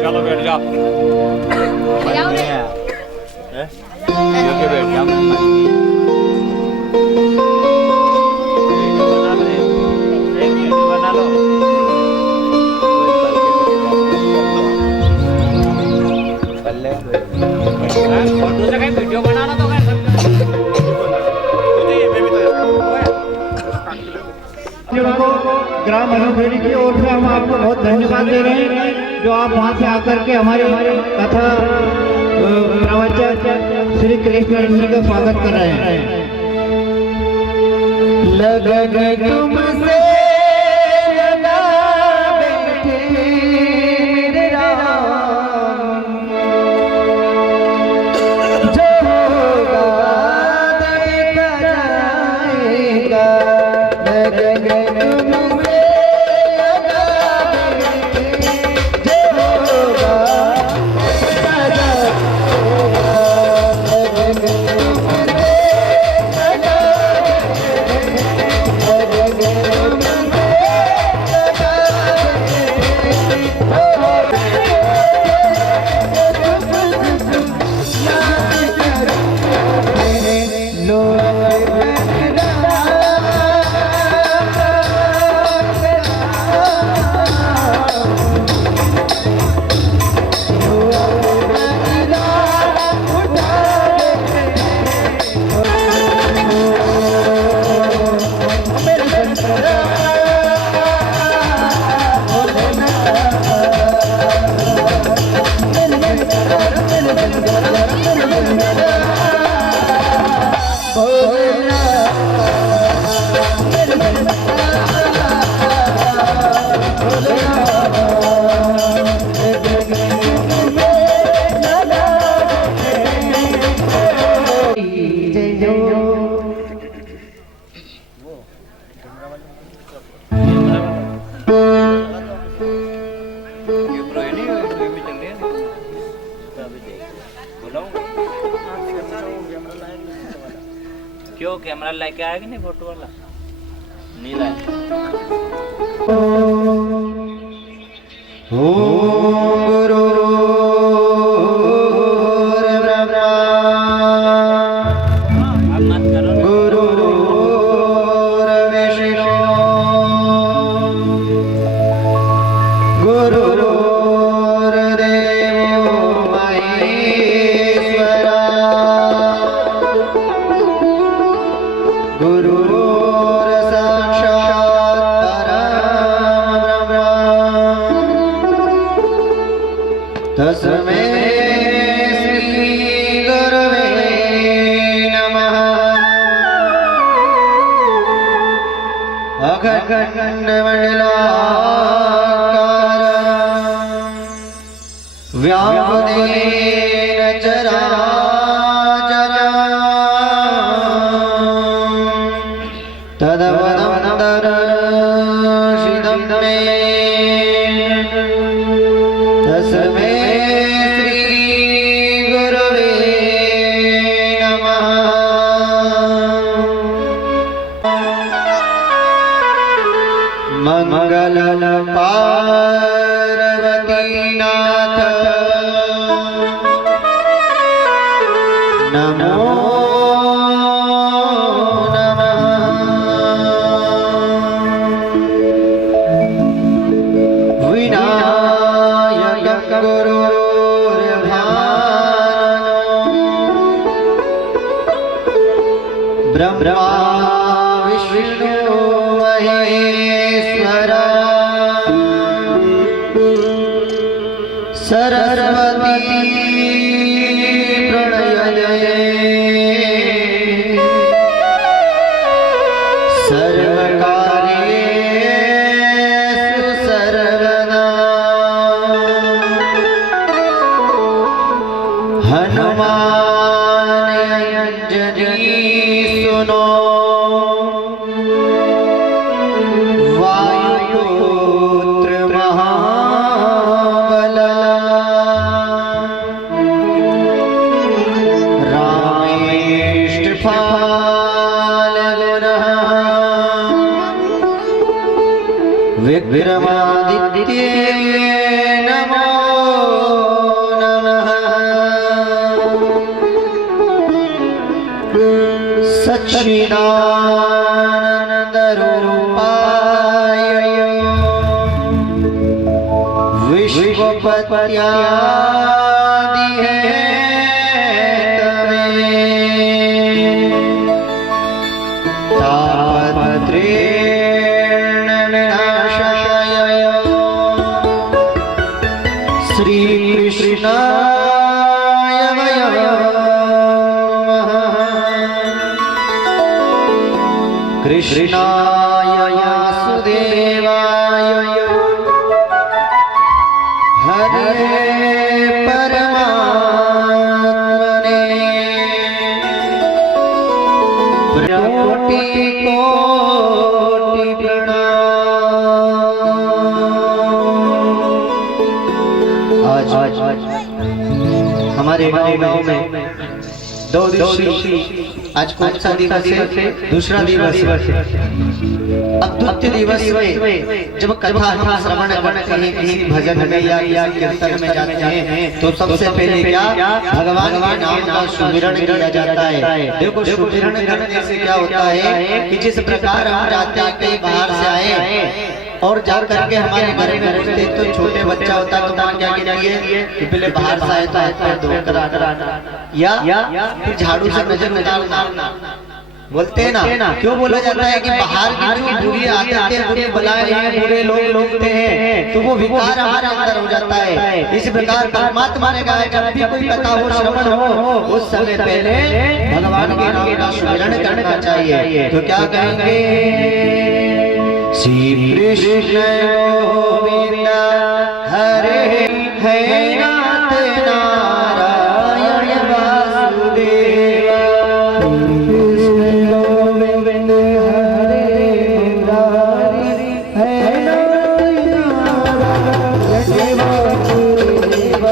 चलो बैठ जा बैठ जा बना लो दूसरा कहीं वीडियो बनाना तो ग्राम हनुखेड़ी की ओर से हम आपको बहुत धन्यवाद दे रहे हैं जो आप वहां से आकर के हमारे कथा प्रवचन श्री कृष्ण जी का स्वागत कर रहे हैं। लग तुमसे लगा बैठे मेरे राम, जो होगा देखा जाएगा। लग तुमसे लगा बैठे जो होगा देखा जाएगा। लग तुमसे लगा क्यों कैमरा लेके आया कि नहीं फोटो वाला नहीं लाया। गुरु तस्मै श्री गुरवे नमः। अखंड मंडलाकारं व्यापदेन चराचरं तदवदं दर्शितं मे। तस्मै मंगल पार्वतीनाथ नमो नमः। विनायक गुरुर्भानु ब्रह्मा विष्णु महेश्वरा सरस्वती प्रणयने सर्वकार्येषु सर्वदा। हनुमान अंजनी सुनो फाल्गुनः विक्रमादित्ये नमो नमः सच्चिदानन्दरूपाय विश्वपत्यादिहेतवे तापत्रेण विनाशाय श्रीकृष्णाय वयं नमः कृष्णाय वासुदेवाय हरे परमात्मने कोटि कोटि प्रणाम। आज हमारे गांव में दो दिवसीय आज कौन सा दिवस है? दूसरा दिवस है। अब द्वितीय दिवस में जब कथा हम श्रवण करते हैं, किसी भजन में या कीर्तन में जाते हैं, तो सबसे पहले क्या भगवान के नाम का सुमिरन किया जाता है। देखो सुमिरन करने से क्या होता है कि जिस प्रकार हम जाते हैं कहीं बाहर से आए और जा करके हमारे घर में घुसते तो छोटे बच्चा होता तो मां क्या कहती है कि पहले बाहर से आए तो हाथ पैर धोकर आना या फिर झाड़ू से नजर उतारना बोलते हैं ना। क्यों बोला जाता है कि बाहर की जो बुरी आदतें बुरी बलाएं बुरे लोग हैं तो वो विकार हमारे अंदर हो जाता है। इस प्रकार परमात्मा ने कहा जब भी कोई कथा हो श्रवण हो उस समय पहले भगवान के नाम का स्मरण करना चाहिए। तो क्या कहेंगे? श्री कृष्ण गोविंद हरे है नाथ नारायण वासुदेव कृष्ण गोविंद हरे है नाथ नारायण वासुदेव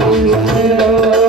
कृष्ण गोविंद हरे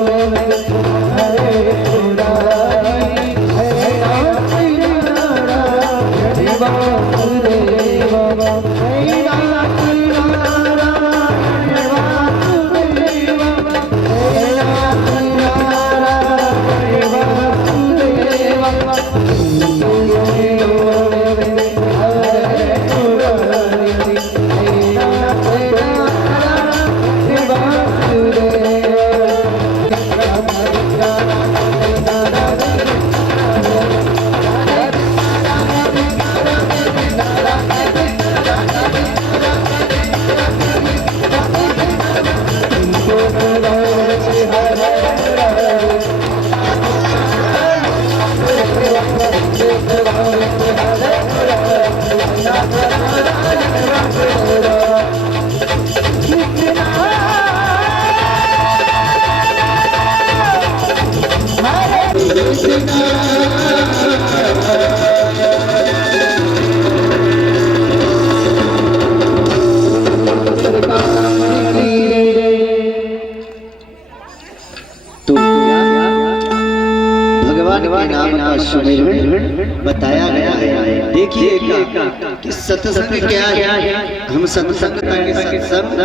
बताया गया है। देखिएगा कि सत्संग क्या है। हम सत्संग करेंगे। सत्संग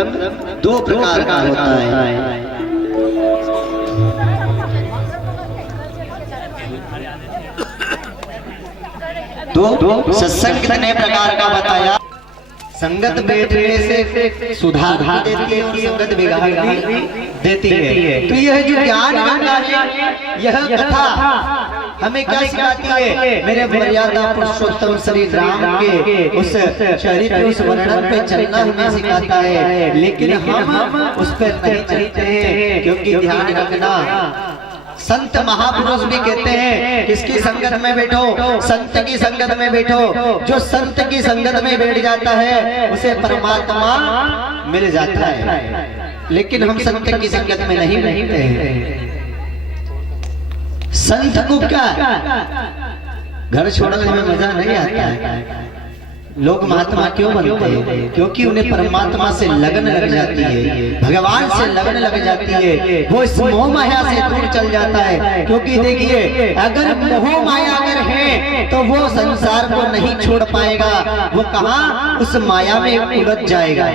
दो प्रकार का होता है। तो सत्संग कितने प्रकार का बताया? संगत बैठने से सुधार देती है और संगत बिगाड़ देती है। तो यह जो ज्ञान है यह कथा हमें क्या सिखाती है? मेरे मर्यादा पुरुषोत्तम श्री राम के उस चरित्र उस वर्णन पे चलना हमें सिखाता है। लेकिन हम उस पर नहीं चलते हैं, क्योंकि ध्यान रखना संत महापुरुष भी कहते हैं किसकी संगत में बैठो? संत की संगत में बैठो। जो संत की संगत में बैठ जाता है उसे परमात्मा मिल जाता है। लेकिन हम संत की संगत में नहीं बैठते हैं। संत को क्या घर छोड़ने में मजा नहीं आता है। लोग महात्मा क्यों बनते हैं? क्योंकि उन्हें परमात्मा से लगन लग जाती है, भगवान से लगन लग जाती है, वो इस मोह माया से दूर चल जाता है। क्योंकि देखिए, अगर मोह माया अगर है तो वो संसार को नहीं छोड़ पाएगा, वो कहाँ उस माया में उलझ जाएगा।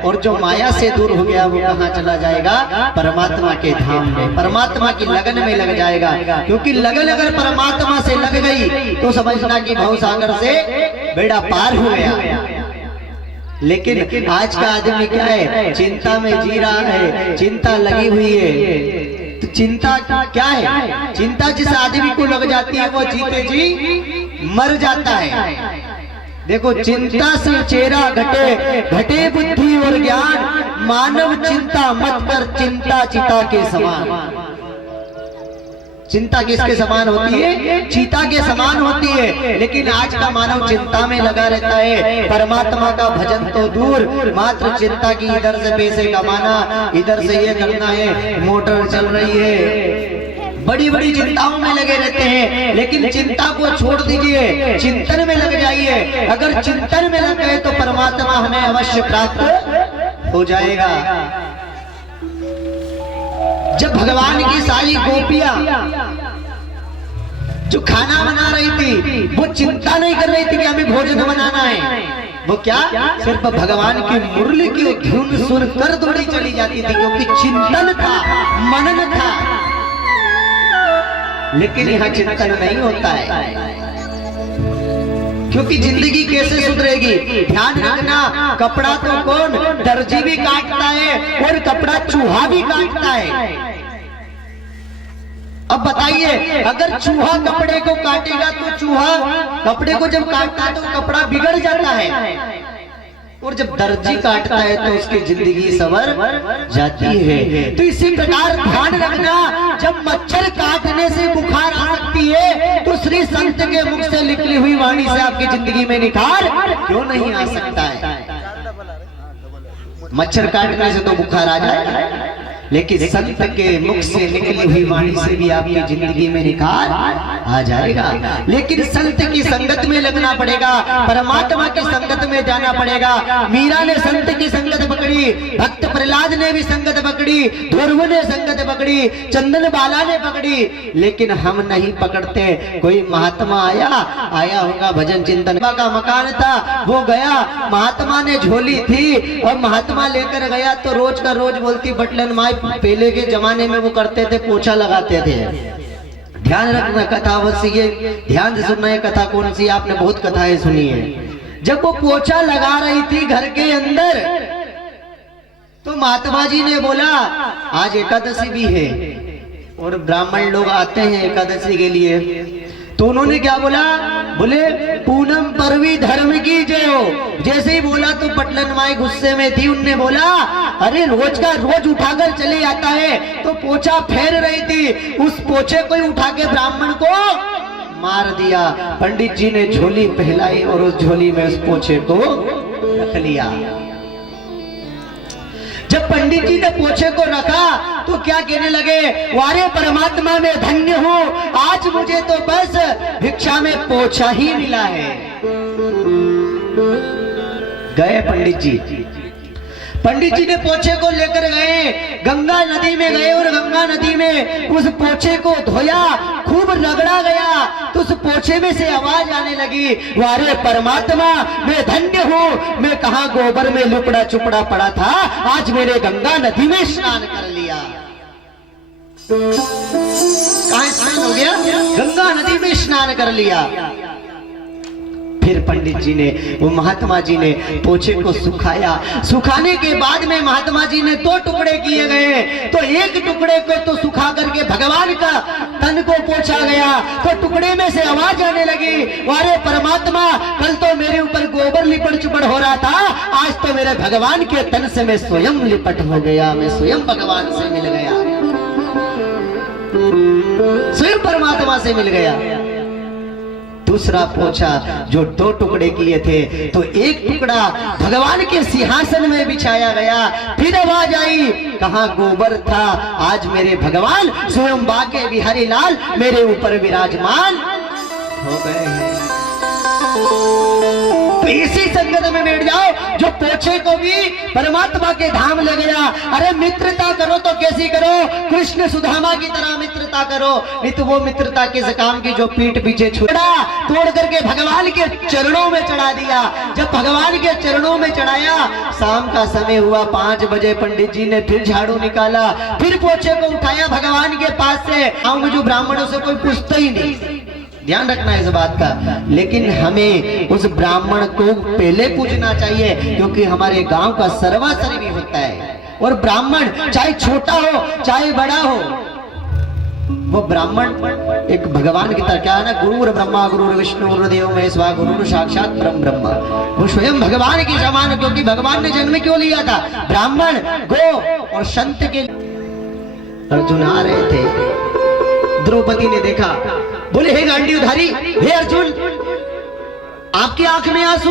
और जो माया से दूर हो गया वो कहाँ चला जाएगा? परमात्मा के धाम में, परमात्मा की लगन में लग जाएगा। क्योंकि लगन अगर परमात्मा से लग गई तो समझना कि भव सागर से बेड़ा पार हो गया। लेकिन आज का आदमी क्या है? चिंता में जी रहा है, चिंता लगी हुई है। तो चिंता क्या है? चिंता जिस आदमी को लग जाती है वो जीते जी मर जाता है। देखो, चिंता से चेहरा घटे, घटे बुद्धि और ज्ञान, मानव चिंता मत कर, चिंता चिता के समान। चिंता किसके समान होती है? चीता के समान होती है। लेकिन आज का मानव चिंता में लगा रहता है, परमात्मा का भजन तो दूर, मात्र चिंता की इधर से पैसे कमाना, इधर से ये करना है, मोटर चल रही है, बड़ी बड़ी चिंताओं में लगे रहते हैं। लेकिन चिंता को छोड़ दीजिए, चिंतन में लग जाइए। अगर चिंतन में लग गए तो परमात्मा हमें अवश्य प्राप्त हो जाएगा। जब भगवान की सारी गोपियां जो खाना बना रही थी, वो चिंता नहीं कर रही थी कि हमें भोजन बनाना है। वो क्या? सिर्फ भगवान की मुरली की धुन सुनकर दौड़ी चली जाती थी, क्योंकि चिंतन था, मनन था। लेकिन यहाँ चिंतन नहीं होता है, क्योंकि जिंदगी कैसे सुधरेगी? ध्यान रखना, कपड़ा तो कौन, दर्जी भी काटता है और कपड़ा चूहा भी काटता है। अब बताइए, अगर चूहा कपड़े को काटेगा तो चूहा कपड़े को जब काटता है तो कपड़ा बिगड़ जाता है, और जब दर्जी काटता है तो उसकी जिंदगी सवर जाती है। तो इसी प्रकार ध्यान रखना, जब मच्छर काटने से बुखार आ सकती है तो श्री संत के मुख से निकली हुई वाणी से आपकी जिंदगी में निखार क्यों नहीं आ सकता है? मच्छर काटने से तो बुखार आ जाए, लेकिन संत के मुख से निकली हुई वाणी से भी आपकी जिंदगी में निखार आ जाएगा। लेकिन संत की संगत में लगना पड़ेगा, परमात्मा की संगत में जाना पड़ेगा। मीरा ने संत की संगत पकड़ी, भक्त प्रहलाद ने भी संगत पकड़ी, ध्रुव ने संगत पकड़ी, चंदन बाला ने पकड़ी, लेकिन हम नहीं पकड़ते। कोई महात्मा आया होगा, भजन चिंतन का मकान था, वो गया, महात्मा ने झोली थी और महात्मा लेकर गया तो रोज का रोज बोलती बटलन माई। पहले के जमाने में वो करते थे, पोछा लगाते थे। ध्यान रखना, कथा अवश्य ये ध्यान से सुनना है। कथा कौन सी? आपने बहुत कथाएं सुनी है। जब वो पोछा लगा रही थी घर के अंदर तो महात्मा जी ने बोला आज एकादशी भी है और ब्राह्मण लोग आते हैं एकादशी के लिए। तो उन्होंने क्या बोला? बोले पूनम परवी धर्म की जय हो। जैसे ही बोला तो पटलन माई गुस्से में थी, उनने बोला अरे रोज का रोज उठाकर चले आता है। तो पोछा फेर रही थी, उस पोछे को ही उठा के ब्राह्मण को मार दिया। पंडित जी ने झोली पहलाई और उस झोली में उस पोछे को रख लिया। जब पंडित जी ने पोछे को रखा तो क्या कहने लगे? वारे परमात्मा में धन्य हूँ, आज मुझे तो बस भिक्षा में पोछा ही मिला है। गए पंडित जी, पंडित जी ने पोछे को लेकर गए, गंगा नदी में गए और गंगा नदी में उस पोछे को धोया, खूब रगड़ा गया तो उस पोछे में से आवाज आने लगी, वारे परमात्मा मैं धन्य हूँ, मैं कहाँ गोबर में लुपड़ा चुपड़ा पड़ा था, आज मेरे गंगा नदी में स्नान कर लिया। कहाँ स्नान हो गया? गंगा नदी में स्नान कर लिया। फिर पंडित जी ने, वो महात्मा जी ने पोछे को सुखाया। सुखाने के बाद में महात्मा जी ने 2 टुकड़े किए गए। तो एक टुकड़े को तो सुखा करके भगवान का तन को पोछा गया, तो टुकड़े में से आवाज आने लगी, वारे परमात्मा कल तो मेरे ऊपर गोबर लिपट चुपड़ हो रहा था, आज तो मेरे भगवान के तन से मैं स्वयं लिपट हो गया, मैं स्वयं भगवान से मिल गया, स्वयं परमात्मा से मिल गया। दूसरा पोछा जो 2 टुकड़े किए थे तो एक टुकड़ा भगवान के सिंहासन में बिछाया गया। फिर आवाज आई, कहाँ गोबर था, आज मेरे भगवान स्वयं बाके बिहारी लाल मेरे ऊपर विराजमान हो गए हैं। तो ऐसी संगत में बैठ जाओ जो पोछे को भी परमात्मा के धाम ले गया। अरे मित्रता करो तो कैसी करो, कृष्ण सुदामा की तरह मित्रता करो, नहीं तो वो मित्रता किस काम की जो पीठ पीछे छोड़ा, तोड़ करके भगवान के चरणों में चढ़ा दिया। जब भगवान के चरणों में चढ़ाया, शाम का समय हुआ, 5 बजे पंडित जी ने फिर झाड़ू निकाला, फिर पोछे को उठाया भगवान के पास से। गाँव में जो ब्राह्मणों से कोई पूछता ही नहीं, ध्यान रखना इस बात का। लेकिन हमें उस ब्राह्मण को पहले पूछना चाहिए, क्योंकि हमारे गांव का सर्वासर्वी होता है। और ब्राह्मण चाहे छोटा हो चाहे बड़ा हो, वो ब्राह्मण एक भगवान की तरह, क्या है ना, गुरु ब्रह्मा गुरु विष्णु गुरुदेव महेश्वर गुरु साक्षात परम ब्रह्म, वो स्वयं भगवान की समान। क्योंकि भगवान ने जन्म क्यों लिया था, ब्राह्मण गो और संत के। अर्जुन आ रहे थे, द्रौपदी ने देखा, बोले हे गांडी उधारी, हे अर्जुन आपकी आंख में आंसू।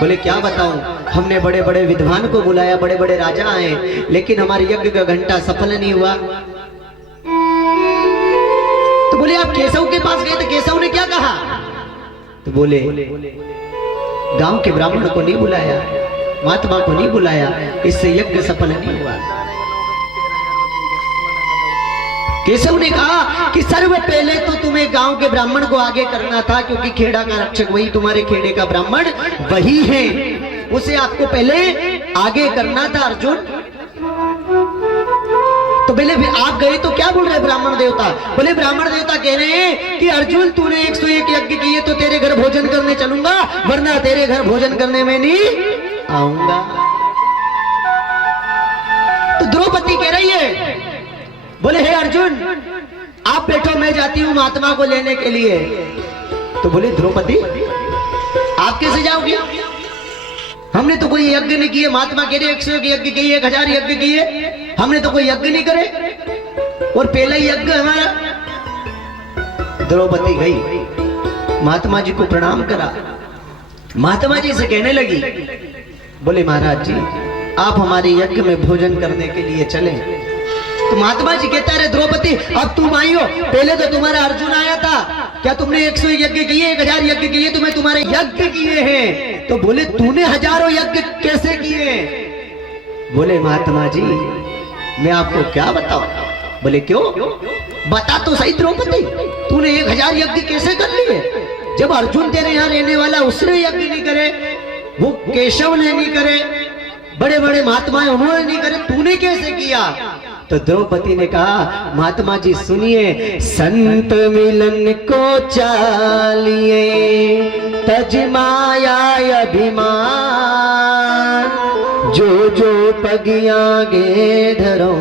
बोले क्या बताऊं, हमने बड़े बड़े विद्वान को बुलाया, बड़े बड़े राजा आए, लेकिन हमारे यज्ञ का घंटा सफल नहीं हुआ। तो बोले आप केशव के पास गए तो केशव ने क्या कहा? तो बोले गांव के ब्राह्मण को नहीं बुलाया, महात्मा को नहीं बुलाया, इससे यज्ञ सफल नहीं हुआ। केशव ने कहा कि सर्व पहले तो तुम्हें गांव के ब्राह्मण को आगे करना था, क्योंकि खेड़ा का रक्षक वही, तुम्हारे खेड़े का ब्राह्मण वही है, उसे आपको पहले आगे करना था अर्जुन। तो बोले आप गए तो क्या बोल रहे ब्राह्मण देवता? बोले ब्राह्मण देवता कह रहे हैं कि अर्जुन तूने 101 यज्ञ किए तो तेरे घर भोजन करने चलूंगा, वरना तेरे घर भोजन करने में नहीं आऊंगा। तो द्रौपदी कह रही है, बोले हे अर्जुन आप बैठो, मैं जाती हूं महात्मा को लेने के लिए। तो बोले द्रौपदी आप कैसे जाओगे, हमने तो कोई यज्ञ नहीं किए। महात्मा कह रहे 101 यज्ञ किए, 1000 यज्ञ किए, हमने तो कोई यज्ञ नहीं करे, और पहला यज्ञ हमारा। द्रौपदी गई, महात्मा जी को प्रणाम करा, महात्मा जी से कहने लगी, बोले महाराज जी आप हमारे यज्ञ में भोजन करने के लिए चले। तो महात्मा जी कहता है द्रौपदी अब तुम आई हो, पहले तो तुम्हारा अर्जुन आया था, क्या तुमने 101 यज्ञ किए, 1000 यज्ञ किए, तुम्हें तुम्हारे यज्ञ किए हैं। तो बोले तूने हजारों यज्ञ कैसे किए? बोले महात्मा जी मैं आपको क्या बताऊं। बोले क्यों, बता तो सही द्रौपदी, तूने 1000 यज्ञ कैसे कर लिए? जब अर्जुन तेरे यहाँ रहने वाला उसने यज्ञ नहीं करे, वो केशव ने नहीं करे, बड़े बड़े महात्माएं उन्होंने नहीं करे, तूने कैसे किया? तो द्रौपदी ने कहा महात्मा जी सुनिए, संत मिलन को चालिए तज माया अभिमान, जो जो पगियागे धरो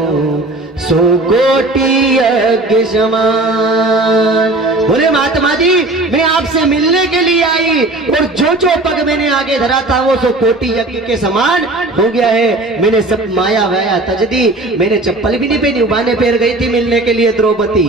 सो कोटि यज्ञ समान। बोले महात्मा जी मैं आपसे मिलने के लिए आई, और जो जो पग मैंने आगे धरा था वो सो कोटि यज्ञ के समान हो गया है। मैंने सब माया वाया तज दी, मैंने चप्पल भी नहीं पहनी, उबाने पैर गई थी मिलने के लिए द्रौपदी।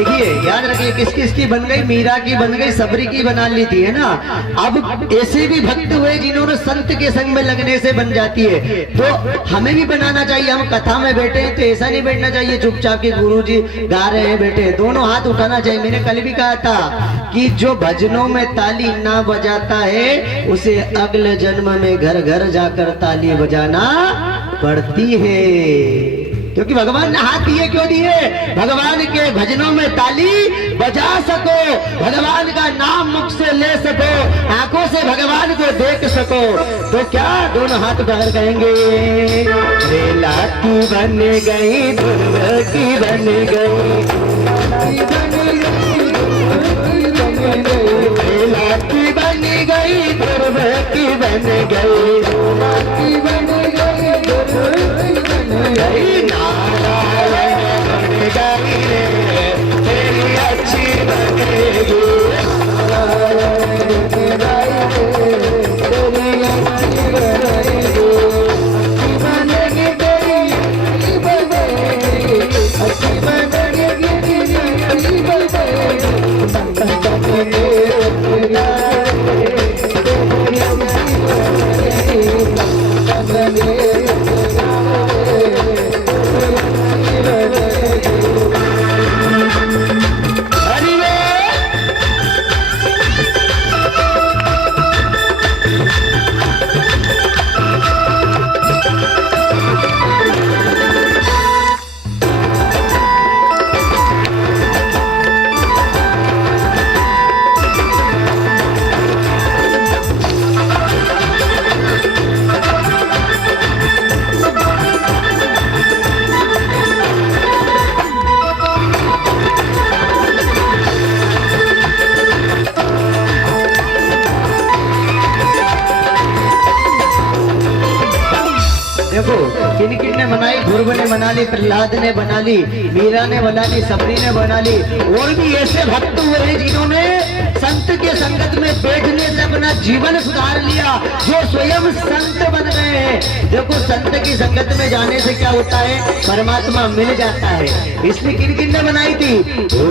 देखिए याद रखिए, किस किस की बन गई, मीरा की बन गई, सबरी की बना ली थी, है ना। अब ऐसे भी भक्त हुए जिन्होंने संत के संग में लगने से बन जाती है, तो हमें भी बनाना चाहिए। हम कथा में बैठे हैं तो ऐसा नहीं बैठना चाहिए चुपचाप के गुरुजी गा रहे हैं बैठे, दोनों हाथ उठाना चाहिए। मैंने कल भी कहा था कि जो भजनों में ताली ना बजाता है उसे अगले जन्म में घर घर जाकर ताली बजाना पड़ती है, क्योंकि भगवान ने हाथ दिए, क्यों दिए? भगवान के भजनों में ताली बजा सको, भगवान का नाम मुख से ले सको, आंखों से भगवान को देख सको। तो क्या दोनों हाथ उठाकर कहेंगे, रेला की बन गई, ध्रुव की बन गई, रेला की बन गई, ध्रुव की बन गई, नारायण गुण गाई रे, तेरी अच्छी बनेगी, नारायण गुण गाई रे, तेरी अच्छी बनेगी, बनेगी तेरी बनेगी, अच्छी बनेगी, अच्छी देखो किन किन ने बनाई, ध्रुव ने बना ली, प्रहलाद ने बना ली, मीरा ने बना ली, सबरी ने बना ली। और भी ऐसे भक्त हुए हैं जिन्होंने संत के संगत में बैठने से अपना जीवन सुधार लिया, जो स्वयं संत बन गए हैं। देखो संत की संगत में जाने से क्या होता है, परमात्मा मिल जाता है। इसलिए किन किन ने बनाई थी, ओ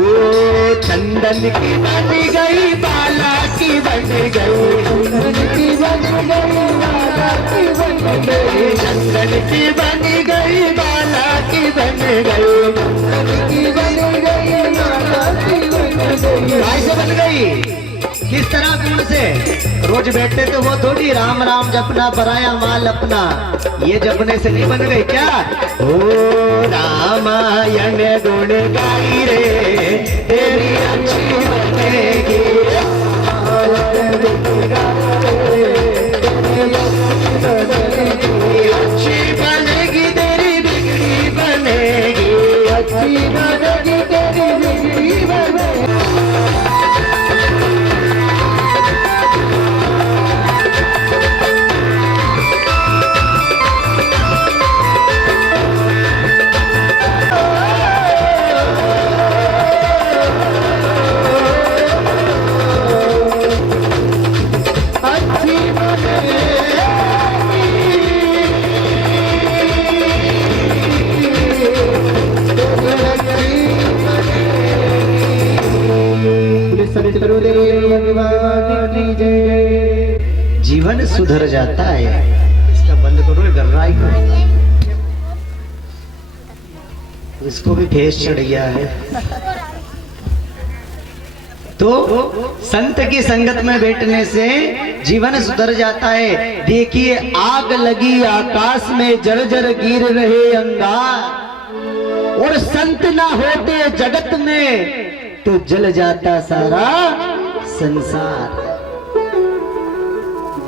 चंदन की बन गई, बाला की बन गई, चंदन की बन गई, बाला की बन गई, चंदन की बन गई, बाला की बन गई, चंदन की बन गई, बाला की बन गई। कैसे बन गई, किस तरह गुण से? रोज बैठते तो वो थोड़ी राम राम जपना, पराया माल अपना, ये जपने से नहीं बन गई क्या? ओ रामायण गुण गाई रे, तेरी अच्छी बनेगी, अच्छी बनेगी, तेरी बिगड़ी बनेगी, अच्छी बनेगी, तेरी बिगड़ी बनेगी। जीवन सुधर जाता है। इसका बंद करो, ये गर्राई को, इसको भी ठेस चढ़ गया है। तो संत की संगत में बैठने से जीवन सुधर जाता है। देखिए आग लगी आकाश में, जर जर गिर रहे अंगार, और संत ना होते जगत में तो जल जाता सारा संसार।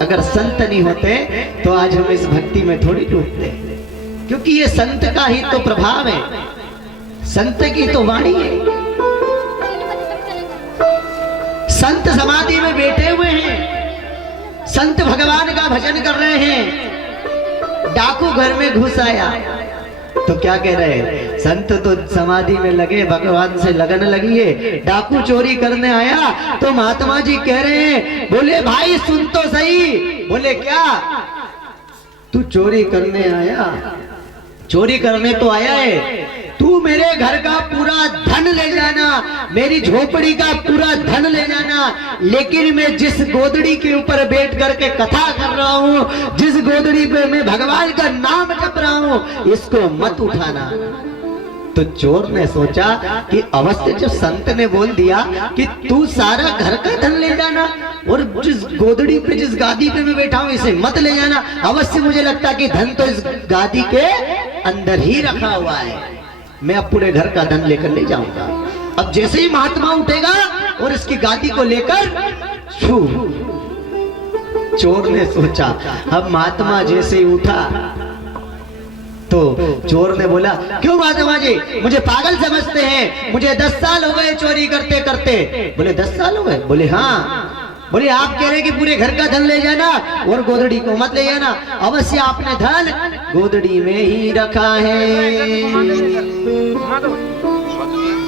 अगर संत नहीं होते तो आज हम इस भक्ति में थोड़ी डूबते, क्योंकि ये संत का ही तो प्रभाव है, संत की तो वाणी है। संत समाधि में बैठे हुए हैं, संत भगवान का भजन कर रहे हैं। डाकू घर में घुस आया तो क्या कह रहे हैं, संत तो समाधि में लगे, भगवान से लगन लगी है। डाकू चोरी करने आया तो महात्मा जी कह रहे हैं, बोले भाई सुन तो सही। बोले क्या? तू चोरी करने आया? चोरी करने तो आया है, तू मेरे घर का पूरा धन ले जाना, मेरी झोपड़ी का पूरा धन ले जाना, लेकिन मैं जिस गोदड़ी के ऊपर बैठ करके कथा कर रहा हूँ, जिस गोदड़ी पे मैं भगवान का नाम जप रहा हूँ, इसको मत उठाना। तो चोर ने सोचा कि अवश्य जब संत ने बोल दिया कि तू सारा घर का धन ले जाना और जिस गोदड़ी पे जिस गादी पे मैं बैठा हूं इसे मत ले जाना, अवश्य मुझे लगता है कि धन तो इस गादी के अंदर ही रखा हुआ है, मैं अब पूरे घर का धन लेकर ले जाऊंगा। अब जैसे ही महात्मा उठेगा और इसकी गादी को लेकर छू, चोर ने सोचा अब महात्मा जैसे ही उठा तो चोर ने बोला, क्यों महात्मा जी मुझे पागल समझते हैं, मुझे 10 साल हो गए चोरी करते करते। बोले 10 साल हो गए? बोले हाँ। बोले आप कह रहे हैं कि पूरे घर का धन ले जाना और गोदड़ी को मत ले जाना, अवश्य आपने धन गोदड़ी में ही रखा है।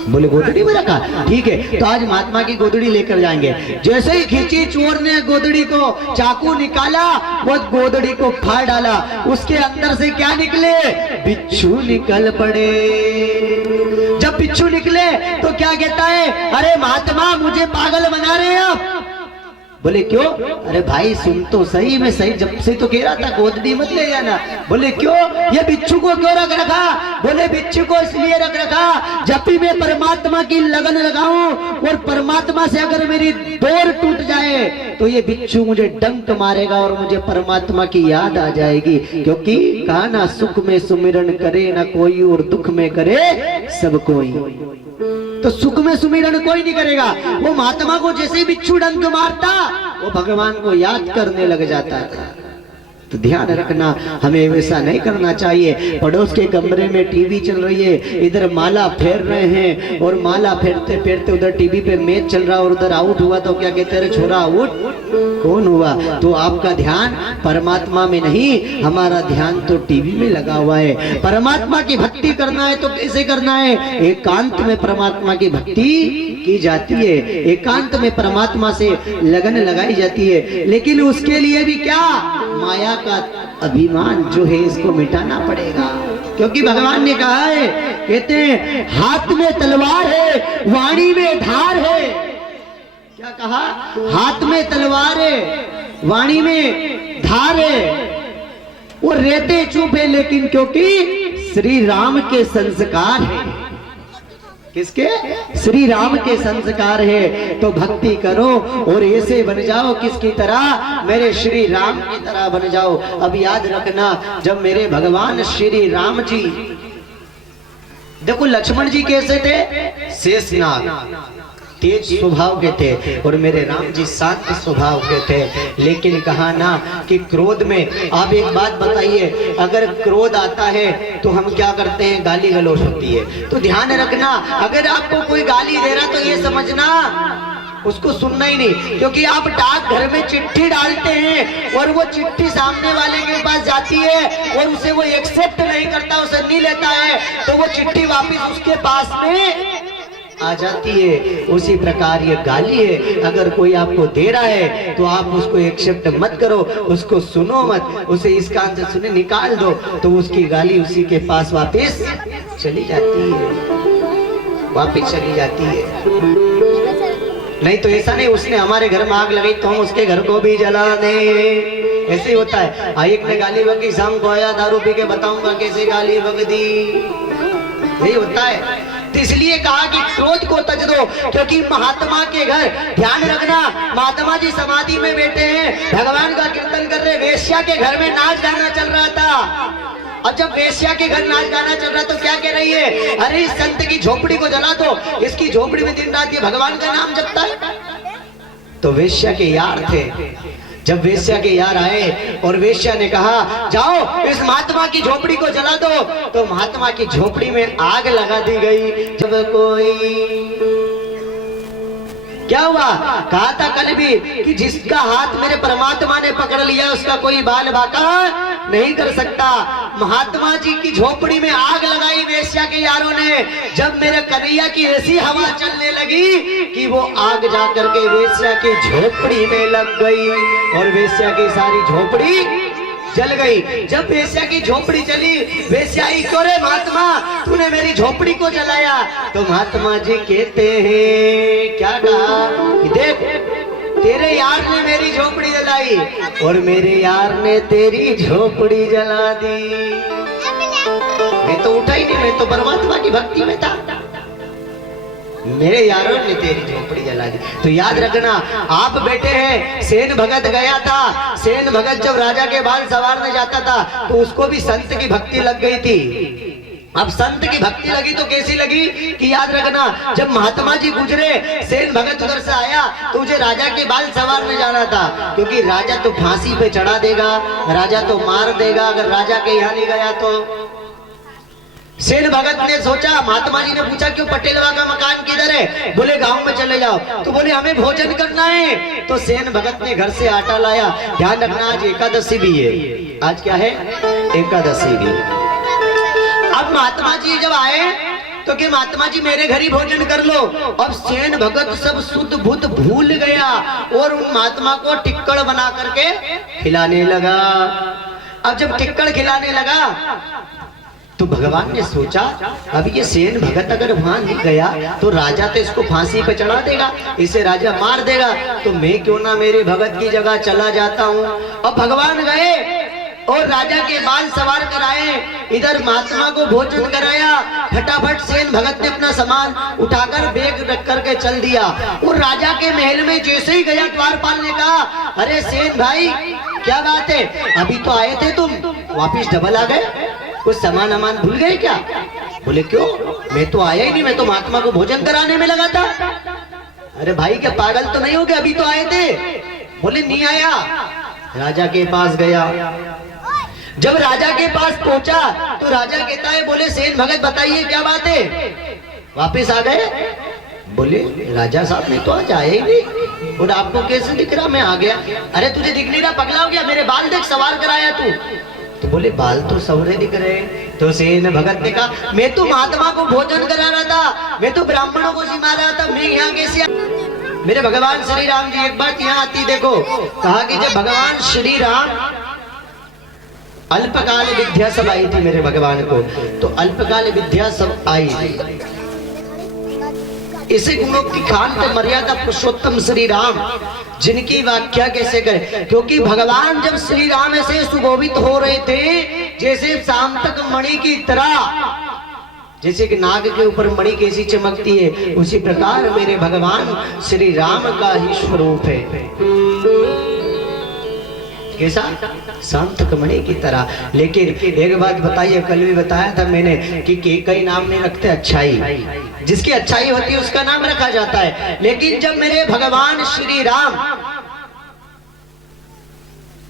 बोले गोदड़ी में रखा, ठीक है तो आज महात्मा की गोदड़ी लेकर जाएंगे। जैसे ही खींची चोर ने गोदड़ी को, चाकू निकाला, वो गोदड़ी को फाड़ डाला, उसके अंदर से क्या निकले? बिच्छू निकल पड़े। जब बिच्छू निकले तो क्या कहता है, अरे महात्मा मुझे पागल बना रहे हैं आप। बोले क्यों? अरे भाई सुन तो सही, मैं सही जब से तो कह रहा था गोदड़ी मत ले जाना। बोले क्यों? ये बिच्छू को क्यों रख रखा? बोले बिच्छू को इसलिए रख रखा, जब भी मैं परमात्मा की लगन लगाऊं और परमात्मा से अगर मेरी डोर टूट जाए तो ये बिच्छू मुझे डंक मारेगा और मुझे परमात्मा की याद आ जाएगी, क्योंकि कहा ना सुख में सुमिरन करे ना कोई और दुख में करे सब कोई। तो सुख में सुमिरन कोई नहीं करेगा। वो महात्मा को जैसे बिच्छू डंक मारता वो भगवान को याद करने लग जाता था। तो ध्यान रखना, हमें वैसा नहीं करना चाहिए। पड़ोस के कमरे में टीवी चल रही है, इधर माला फेर रहे हैं और माला फेरते फेरते उधर टीवी पे मैच चल रहा और उधर आउट हुआ तो क्या कहते हैं, छोरा आउट कौन हुआ? तो आपका ध्यान परमात्मा में नहीं, हमारा ध्यान तो टीवी में लगा हुआ है। परमात्मा की भक्ति करना है तो कैसे करना है? एकांत में परमात्मा की भक्ति की जाती है, एकांत में परमात्मा से लगन लगाई जाती है। लेकिन उसके लिए भी क्या? माया का अभिमान जो है इसको मिटाना पड़ेगा, क्योंकि भगवान ने कहा है, कहते हैं हाथ में तलवार है वाणी में धार है। क्या कहा? हाथ में तलवार है वाणी में धार है। वो रहते चुप है, लेकिन क्योंकि श्री राम के संस्कार है। किसके? श्री राम के संस्कार है। तो भक्ति करो और ऐसे बन जाओ किसकी तरह? मेरे श्री राम की तरह बन जाओ। अब याद रखना, जब मेरे भगवान श्री राम जी, देखो लक्ष्मण जी कैसे थे? शेषनाग, तेज स्वभाव के थे, और मेरे राम जी शांत स्वभाव के थे। लेकिन कहा ना कि क्रोध में, आप एक बात बताइए, अगर क्रोध आता है तो हम क्या करते हैं? गाली गलौज होती है। तो ध्यान रखना, अगर आपको कोई गाली दे रहा तो ये समझना उसको सुनना ही नहीं, क्योंकि आप डाक घर में चिट्ठी डालते हैं और वो चिट्ठी सामने वाले के पास जाती है और उसे वो एक्सेप्ट नहीं करता, उसे नहीं लेता है, तो वो चिट्ठी वापिस उसके पास में आ जाती है। उसी प्रकार ये गाली है, अगर कोई आपको दे रहा है तो आप उसको एक्सेप्ट मत करो, उसको सुनो मत, उसे इस कान से सुने निकाल दो, तो उसकी गाली उसी के पास वापस चली जाती है, वापस चली जाती है। नहीं तो ऐसा नहीं उसने हमारे घर में आग लगाई तो हम उसके घर को भी जला दें, ऐसे ही होता है। एक ने गाली बकी, शाम को आया दारू पी के बताऊंगा कैसे गाली बक दी, यही होता है। तो इसलिए कहा कि क्रोध को तज दो, क्योंकि महात्मा के घर, ध्यान रखना, महात्मा जी समाधि में बैठे हैं, भगवान का कीर्तन कर रहे, वेश्या के घर में नाच गाना चल रहा था। और जब वेश्या के घर नाच गाना चल रहा तो क्या कह रही है? अरे इस संत की झोपड़ी को जला दो, इसकी झोपड़ी में दिन रात ये भगवान का नाम जपता है। तो वेश्या के यार थे, जब वेश्या के यार आए और वेश्या ने कहा जाओ इस महात्मा की झोपड़ी को जला दो, तो महात्मा की झोपड़ी में आग लगा दी गई। जब कोई क्या हुआ? कहा था कल भी कि जिसका हाथ मेरे परमात्मा ने पकड़ लिया उसका कोई बाल बाका नहीं कर सकता। महात्मा जी की झोपड़ी में आग लगाई वेश्या के यारों ने। जब मेरे कन्हैया की ऐसी हवा चलने लगी कि वो आग जा करके वेश्या की झोपड़ी में लग गई और वेश्या की सारी झोपड़ी जल गई। जब वेश्या की झोपड़ी चली, वेश्या आई, क्यों रे महात्मा तूने मेरी झोपड़ी को जलाया? तो महात्मा जी कहते हैं क्या कहा कि देख तेरे यार ने मेरी झोपड़ी जलाई और मेरे यार ने तेरी झोपड़ी जला दी। मैं तो उठा ही नहीं, मैं तो परमात्मा की भक्ति में था, मेरे यारों ने तेरी झोपड़ी जला दी। तो याद रखना, आप बेटे हैं, सेन भगत गया था, सेन भगत जब राजा के बाल संवारने जाता था तो उसको भी संत की भक्ति लग गई थी। अब संत की भक्ति लगी तो कैसी लगी कि याद रखना, जब महात्मा जी गुजरे, सेन भगत उधर से आया तो मुझे राजा के बाल संवारने जाना था, क्योंकि राजा तो फांसी पे चढ़ा देगा, राजा तो मार देगा अगर राजा के यहाँ नहीं गया तो। सेन भगत ने सोचा, महात्मा जी ने पूछा क्यों पटेलवा का मकान किधर है? बोले गांव में चले जाओ। तो बोले हमें भोजन करना है। तो सेन भगत ने घर से आटा लाया। ध्यान रखना आज एकादशी भी है, आज क्या है? एकादशी भी। अब महात्मा जी जब आए तो कि महात्मा जी मेरे घर ही भोजन कर लो। अब सेन भगत सब शुद्ध बुद्ध भूल गया और उन महात्मा को टिक्कड़ बना करके खिलाने लगा। अब जब टिक्कड़ खिलाने लगा तो भगवान ने सोचा अब ये सेन भगत अगर वहां नहीं गया तो राजा तो इसको फांसी पे चढ़ा देगा, इसे राजा मार देगा, तो मैं क्यों ना मेरे भगत की जगह चला जाता हूँ। अब भगवान गए और राजा के बाल सवार कराए, इधर महात्मा को भोजन कराया। फटाफट सेन भगत ने अपना सामान उठाकर बैग रख करके चल दिया और राजा के महल में जैसे ही गया द्वारपाल ने कहा, अरे सेन भाई क्या बात है, अभी तो आए थे तुम, वापिस डबल आ गए, कुछ सामान अमान भूल गए क्या? बोले क्यों, मैं तो आया ही नहीं, मैं तो महात्मा को भोजन कराने में लगा था। अरे भाई क्या पागल तो नहीं हो गया, अभी तो आए थे। बोले नहीं आया। राजा के पास गया, जब राजा के पास पहुंचा तो राजा कहता है, बोले सेन भगत बताइए क्या बात है, वापस आ गए? बोले राजा साहब मैं तो आज आया ही नहीं और आपको कैसे दिख रहा? मैं आ गया। अरे तुझे दिख नहीं रहा, पगला हो गया, मेरे बाल देख सवार कराया तू। तो बोले बाल तो सवरे दिख रहे। तो सेन भगत ने कहा मैं तो महात्मा को भोजन करा रहा था, मैं तो ब्राह्मणों को जिमा रहा था, मैं यहाँ कैसे? मेरे भगवान श्री राम जी एक बात यहाँ आती देखो, कहा कि जब भगवान श्री राम अल्पकाल विद्या सब आई थी मेरे भगवान को, तो अल्पकाल विद्या सब आई, इसी गुणों की खान पे मर्यादा पुरुषोत्तम श्री राम, जिनकी व्याख्या कैसे करें? क्योंकि भगवान जब श्री राम ऐसे सुशोभित हो रहे थे जैसे शाम तक मणि की तरह, जैसे कि नाग के ऊपर मणि कैसी चमकती है, उसी प्रकार मेरे भगवान श्री राम का ही स्वरूप है। कैसा? शांत कमणी की तरह। लेकिन एक बात बताइए, कल भी बताया था मैंने कि कई नाम नहीं रखते, अच्छाई, जिसकी अच्छाई होती है उसका नाम रखा जाता है। लेकिन जब मेरे भगवान श्री राम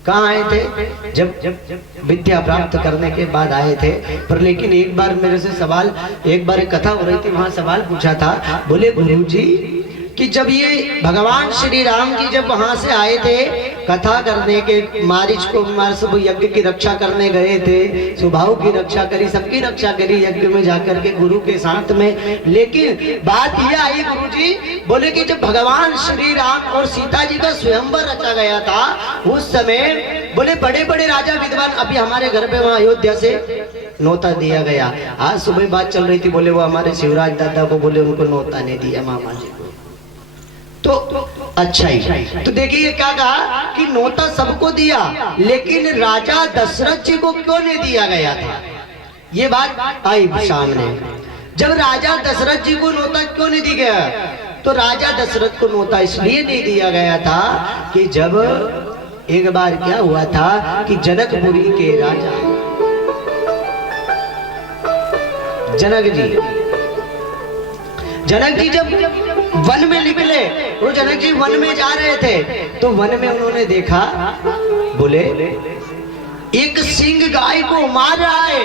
कहाँ आए थे? जब विद्या प्राप्त करने के बाद आए थे। पर लेकिन एक बार मेरे से सवाल, एक बार एक कथा हो रही थी, वहां सवाल पूछा था, बोले गुरुजी कि जब ये भगवान श्री राम जी जब वहां से आए थे कथा करने के, मारिच को सब यज्ञ की रक्षा करने गए थे, सुभाव की रक्षा करी, सबकी रक्षा करी यज्ञ में जाकर के गुरु के साथ में। लेकिन बात यह आई गुरुजी, बोले कि जब भगवान श्री राम और सीता जी का स्वयंवर रचा गया था उस समय बोले बड़े बड़े राजा विद्वान, अभी हमारे घर पे वहां अयोध्या से नोता दिया गया। आज सुबह बात चल रही थी, बोले वो हमारे शिवराज दादा को बोले उनको नोता नहीं दिया मामा जी को। तो अच्छा ही, तो देखिए क्या कहा कि नोता सबको दिया, लेकिन राजा दशरथ जी को क्यों नहीं दिया गया था? ये बात आई सामने। जब राजा दशरथ जी को नोता क्यों नहीं दिया गया? तो राजा दशरथ को नोता इसलिए नहीं दिया गया था कि जब एक बार क्या हुआ था कि जनकपुरी के राजा जनक जी जब वन में निकले, वो जनक जी वन में जा रहे थे, तो वन में उन्होंने देखा, बोले एक सिंह गाय को मार रहा है,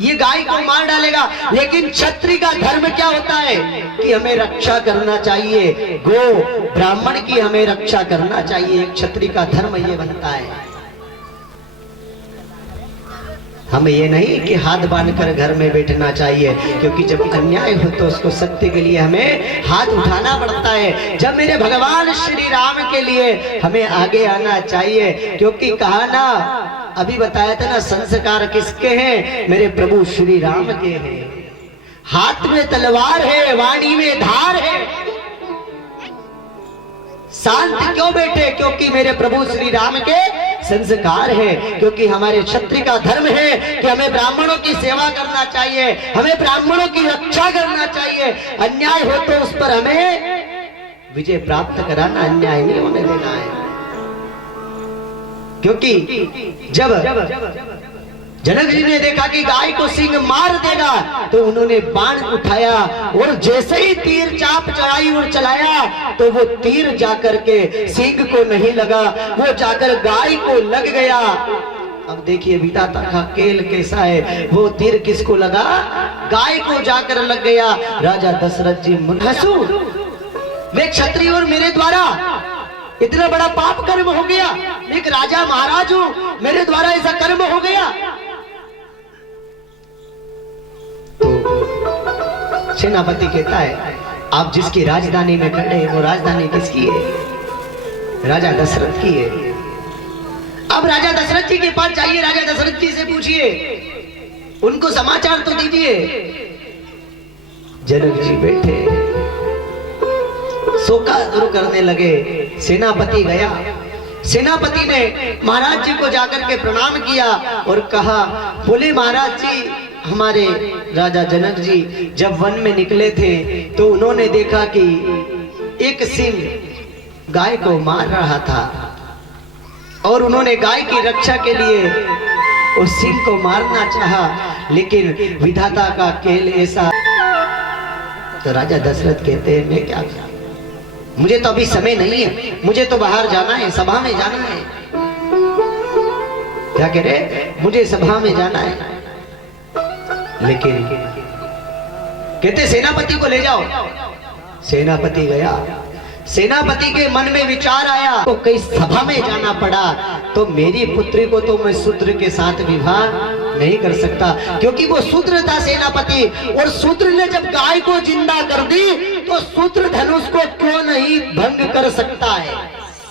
ये गाय को मार डालेगा। लेकिन क्षत्रिय का धर्म क्या होता है कि हमें रक्षा करना चाहिए, गो ब्राह्मण की हमें रक्षा करना चाहिए, एक क्षत्रिय का धर्म ये बनता है। हमें ये नहीं कि हाथ बांधकर घर में बैठना चाहिए, क्योंकि जब अन्याय हो तो उसको सत्य के लिए हमें हाथ उठाना पड़ता है। जब मेरे भगवान श्री राम के लिए हमें आगे आना चाहिए, क्योंकि कहा ना, अभी बताया था ना, संस्कार किसके हैं? मेरे प्रभु श्री राम के हैं। हाथ में तलवार है, वाणी में धार है। शांत क्यों बैठे? क्योंकि मेरे प्रभु श्री राम के संस्कार है, क्योंकि हमारे क्षत्रिय का धर्म है कि हमें ब्राह्मणों की सेवा करना चाहिए, हमें ब्राह्मणों की रक्षा करना चाहिए। अन्याय हो तो उस पर हमें विजय प्राप्त कराना, अन्याय नहीं होने देना है। क्योंकि जब जनक जी ने देखा कि गाय को सिंह मार देगा, तो उन्होंने बाण उठाया और जैसे ही तीर चाप चढ़ाई और चलाया, तो वो तीर जाकर के सिंह को नहीं लगा, वो जाकर गाय को लग गया। अब देखिए विधाता का खेल कैसा है। वो तीर किसको लगा? गाय को जाकर लग गया। राजा दशरथ जी हंसू, मैं क्षत्रिय और मेरे द्वारा इतना बड़ा पाप कर्म हो गया, मैं एक राजा महाराज हूं, मेरे द्वारा ऐसा कर्म हो गया। तो सेनापति कहता है, आप जिसकी राजधानी में खड़े हैं, वो राजधानी किसकी है? राजा दशरथ की है। अब राजा दशरथ जी के पास जाइए, राजा दशरथ जी से पूछिए, उनको समाचार तो दीजिए। जनक जी बैठे शोका दूर करने लगे। सेनापति गया, सेनापति ने महाराज जी को जाकर के प्रणाम किया और कहा, बोले महाराज जी, हमारे राजा जनक जी जब वन में निकले थे तो उन्होंने देखा कि एक सिंह गाय को मार रहा था, और उन्होंने गाय की रक्षा के लिए उस सिंह को मारना चाहा, लेकिन विधाता का खेल ऐसा। तो राजा दशरथ कहते हैं, मैं क्या करूं? मुझे तो अभी समय नहीं है, मुझे तो बाहर जाना है, सभा में जाना है। क्या कह रहे? मुझे सभा में जाना है। लेकिन कहते सेनापति को ले जाओ। सेनापति गया, सेनापति के मन में विचार आया, तो कई सभा में जाना पड़ा, तो मेरी पुत्री को तो मैं शूद्र के साथ विवाह नहीं कर सकता, क्योंकि वो शूद्र था सेनापति, और शूद्र ने जब गाय को जिंदा कर दी तो शूद्र धनुष को क्यों नहीं भंग कर सकता है?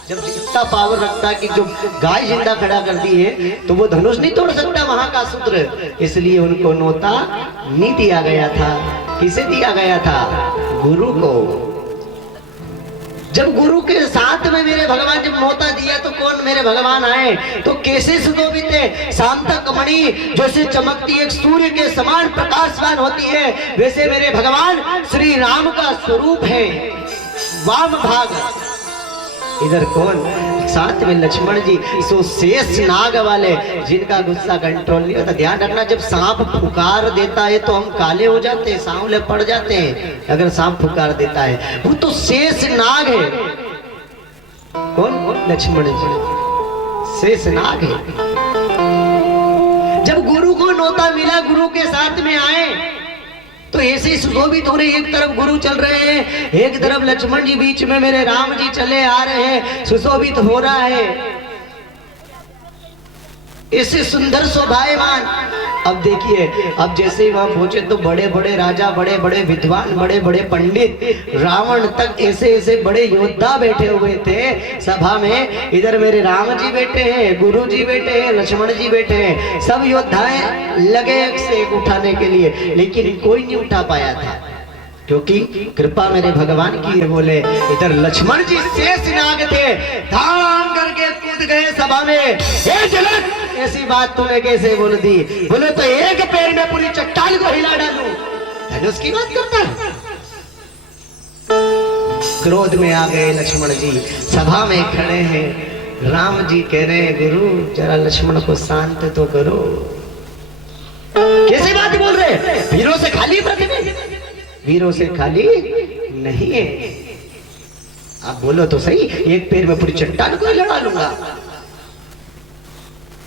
जब इतना पावर रखता है कि जो गाय जिंदा खड़ा कर दी है, तो वो धनुष नहीं तोड़ सकता वहां का शूद्र। इसलिए उनको नोता नहीं दिया गया था। किसे दिया गया था? गुरु को। जब गुरु के साथ में मेरे भगवान जब नोता दिया, तो कौन मेरे भगवान आए? तो कैसे सुशोभित है? शांतक मणि जैसे चमकती एक सूर्य के समान प्रकाशवान होती है, वैसे मेरे भगवान श्री राम का स्वरूप है। वाम भाग इधर कौन? साथ में लक्ष्मण जी, सो शेष नाग वाले, जिनका गुस्सा कंट्रोल नहीं होता। ध्यान रखना, जब सांप फुकार देता है तो हम काले हो जाते हैं, सांवले पड़ जाते हैं। अगर सांप फुकार देता है, वो तो शेष नाग है। कौन? लक्ष्मण जी शेष नाग है। जब गुरु को नोता मिला, गुरु के साथ में आए, तो ऐसे सुशोभित हो रहे। एक तरफ गुरु चल रहे हैं, एक तरफ लक्ष्मण जी, बीच में मेरे राम जी चले आ रहे हैं, सुशोभित हो रहा है। ऐसे सुंदर शोभायमान। अब देखिए, अब जैसे ही वहां पहुंचे तो बड़े बड़े राजा, बड़े बड़े विद्वान, बड़े बड़े पंडित, रावण तक ऐसे ऐसे बड़े योद्धा बैठे हुए थे सभा में। इधर मेरे राम जी बैठे हैं, गुरु जी बैठे हैं, लक्ष्मण जी बैठे हैं, सब योद्धाएं लगे एक से एक उठाने के लिए, लेकिन कोई नहीं उठा पाया था, क्योंकि कृपा मेरे भगवान की है। बोले इधर लक्ष्मण जी शेष नाग थे, धाम करके कूद गए सभा में। हे जनक, ऐसी बात तूने कैसे बोल दी? बोले तो एक पैर में पूरी चट्टान को हिला डालूं। धनुष की बात करता है। क्रोध में आ गए लक्ष्मण जी, सभा में खड़े हैं। राम जी कह रहे हैं, गुरु जरा लक्ष्मण को शांत तो करो। कैसी बात बोल रहे? वीरों से खाली पृथ्वी? वीरों से खाली नहीं है। आप बोलो तो सही, एक पैर में पूरी चट्टान को ही लड़ा लूंगा।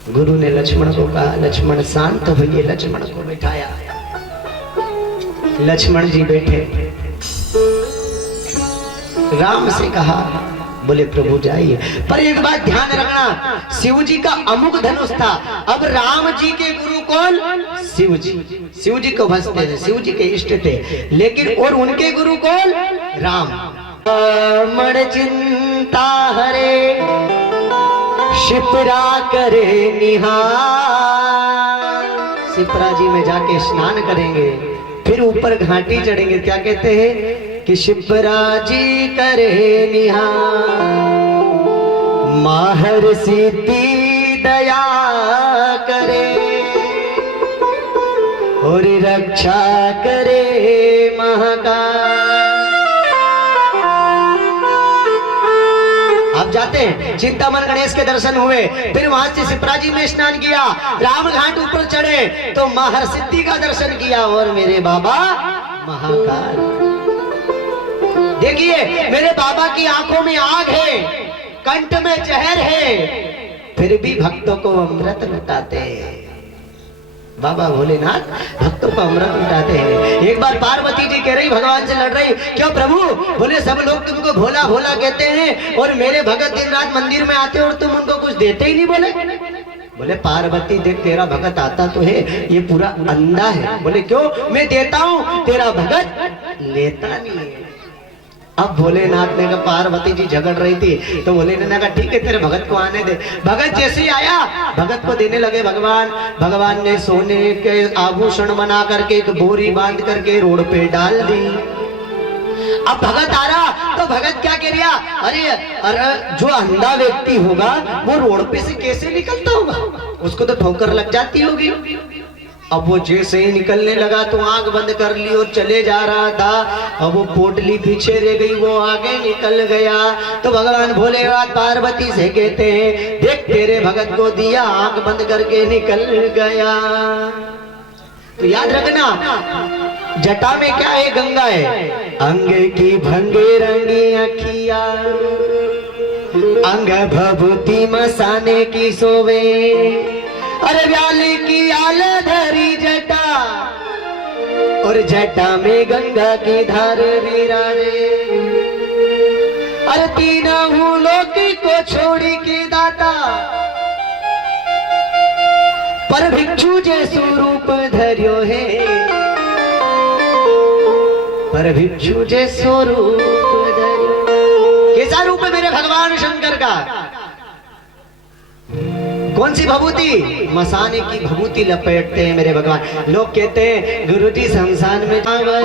गुरु ने लक्ष्मण को कहा, लक्ष्मण शांत होइए। लक्ष्मण को बिठाया, लक्ष्मण जी बैठे। राम से कहा, बोले प्रभु जाइए, पर एक बात ध्यान रखना, शिव जी का अमुक धनुष था। अब राम जी के गुरु कौन? शिव जी। शिव जी को भजते थे, शिव जी के इष्ट थे, लेकिन और उनके गुरु कौन? राम। मण चिंता हरे शिप्रा करे निहार। शिप्रा जी में जाके स्नान करेंगे, फिर ऊपर घाटी चढ़ेंगे। क्या कहते हैं कि शिप्रा जी करे निहार, माहर सीती दया करे और रक्षा करे महाकाल। अब जाते हैं, चिंतामन गणेश के दर्शन हुए, फिर वहां से शिप्रा जी में स्नान किया, राम घाट ऊपर चढ़े तो महर्षि का दर्शन किया और मेरे बाबा महाकाल। देखिए मेरे बाबा की आंखों में आग है, कंठ में जहर है, फिर भी भक्तों को अमृत लुटाते हैं। बाबा भोलेनाथ भक्तों को अमृत लुटाते हैं। एक बार पार्वती जी कह रही, भगवान से लड़ रही, क्यों प्रभु? बोले सब लोग तुमको भोला भोला कहते हैं और मेरे भगत दिन रात मंदिर में आते और तुम उनको कुछ देते ही नहीं। बोले पार्वती देख, तेरा भगत आता तो है, ये पूरा अंधा है। बोले क्यों? मैं देता हूँ, तेरा भगत लेता नहीं है। अब भोलेनाथ ने कहा, पार्वती जी झगड़ रही थी तो भोलेनाथ ने कहा ठीक है, तेरे भगत को आने दे। भगत जैसे ही आया, भगत को देने लगे भगवान। भगवान ने सोने के आभूषण बना करके एक बोरी बांध करके रोड पे डाल दी। अब भगत आ रहा तो भगत क्या कह रहा, अरे जो अंधा व्यक्ति होगा वो रोड पे से कैसे निकलता होगा, उसको तो ठोकर लग जाती होगी। अब वो जैसे ही निकलने लगा तो आंख बंद कर ली और चले जा रहा था। अब वो पोटली पीछे रह गई, वो आगे निकल गया। तो भगवान भोलेनाथ पार्वती से कहते हैं, देख तेरे भगत को दिया, आंख बंद करके निकल गया। तो याद रखना, जटा में क्या है? गंगा है। अंग की भंगे रंगी अखिया, अंग भभूति मसाने की सोवे, अरे व्याली की आल धरी जटा और जटा में गंगा की धार विराजे। अरे तीनों लोक को छोड़ी के दाता, पर भिक्षु जैसु रूप धर्यो है, पर भिक्षु जैसो रूप धर्यो। कैसा रूप है मेरे भगवान शंकर का? कौन सी भभूति? मसाने की भभूति लपेटते हैं मेरे भगवान। लोग कहते हैं गुरुजी शमशान में चावल,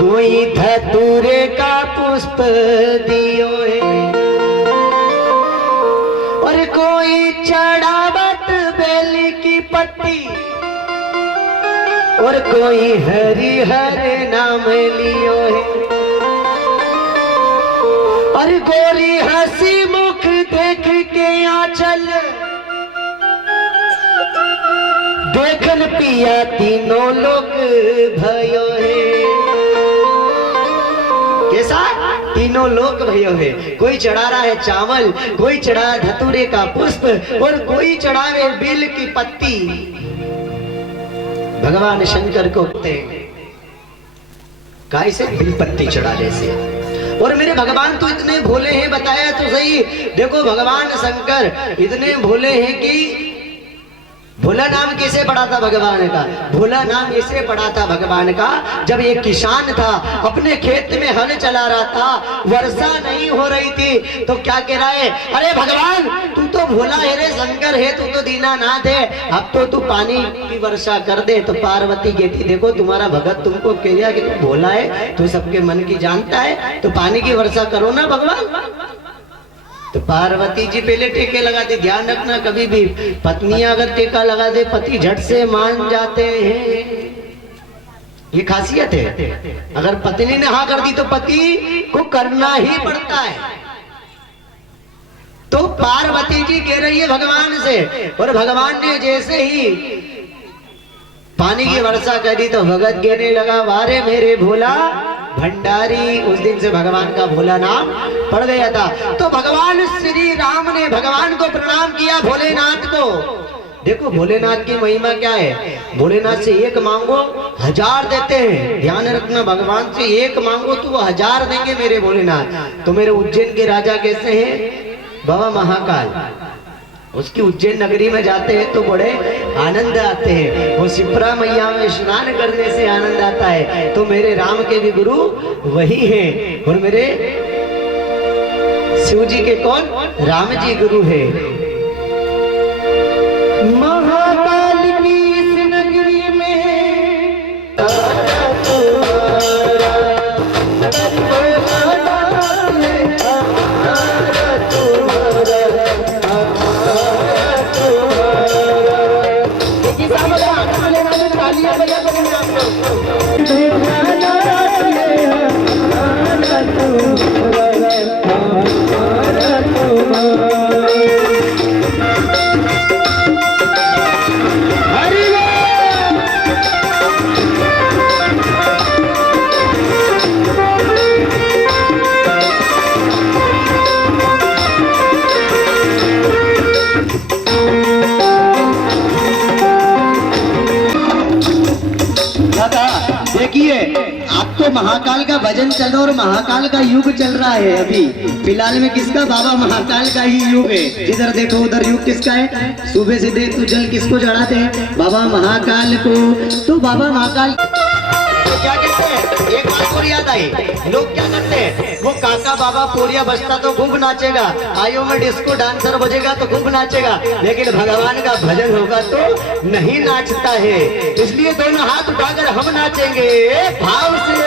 कोई धतूरे का पुष्प दियो है और कोई चढ़ावत बेली की पत्ती और कोई हरि हर नाम लियो है। अरे गोरी हंसी मुख देख के आंचल, देखन पिया तीनों लोग भयो है। कैसा? तीनों लोग भयो है। कोई चढ़ा रहा है चावल, कोई चढ़ा धतूरे का पुष्प और कोई चढ़ावे बेल की पत्ती। भगवान शंकर को कैसे बेल पत्ती चढ़ा जैसे। और मेरे भगवान तो इतने भोले हैं, बताया तो सही। देखो भगवान शंकर इतने भोले हैं कि भोला नाम कैसे पड़ा था भगवान का? भोला नाम ऐसे पड़ा था भगवान का, जब एक किसान था अपने खेत में हल चला रहा था, वर्षा नहीं हो रही थी तो क्या कह रहा है, अरे भगवान तू तो भोला है रे, शंकर है, तू तो दीनानाथ है, अब तो तू पानी की वर्षा कर दे। तो पार्वती कहती देखो तुम्हारा भगत तुमको कह रहा कि तू भोला है, तू सबके मन की जानता है, तो पानी की वर्षा करो ना भगवान। तो पार्वती जी पहले टेके लगाते। ध्यान रखना, कभी भी पत्नियां अगर टेका लगा दे पति झट से मान जाते हैं, ये खासियत है। अगर पत्नी ने हाँ कर दी तो पति को करना ही पड़ता है। तो पार्वती जी कह रही है भगवान से, और भगवान ने जैसे ही पानी की वर्षा करी तो भगत कहने लगा वारे मेरे भोला भंडारी। उस दिन से भगवान का भोला नाम पड़ गया था। तो भगवान श्री राम ने भगवान को प्रणाम किया, भोलेनाथ को। देखो भोलेनाथ की महिमा क्या है, भोलेनाथ से एक मांगो 1000 देते हैं। ध्यान रखना, भगवान से एक मांगो तो वो 1000 देंगे मेरे भोलेनाथ। तो मेरे उज्जैन के राजा कैसे हैं? बाबा महाकाल। उसकी उज्जैन नगरी में जाते हैं तो बड़े आनंद आते हैं। वो शिप्रा मैया में स्नान करने से आनंद आता है। तो मेरे राम के भी गुरु वही हैं और मेरे शिव जी के कौन? राम जी गुरु है। महाकाल की इस नगरी में महाकाल का भजन चल रहा और महाकाल का युग चल रहा है। अभी फिलहाल में किसका? बाबा महाकाल का ही युग है। जिधर देखो उधर युग किसका है? सुबह से देख तो जल किसको चढ़ाते हैं? बाबा महाकाल को। तो बाबा महाकाल तो क्या कहते हैं? एक बात और याद आई, लोग क्या करते हैं? वो काका बाबा पोरिया बजता तो खूब नाचेगा, आयो में डिस्को डांसर बजेगा तो खूब नाचेगा, लेकिन भगवान का भजन होगा तो नहीं नाचता है। इसलिए दोनों हाथ उठाकर हम नाचेंगे भाव से।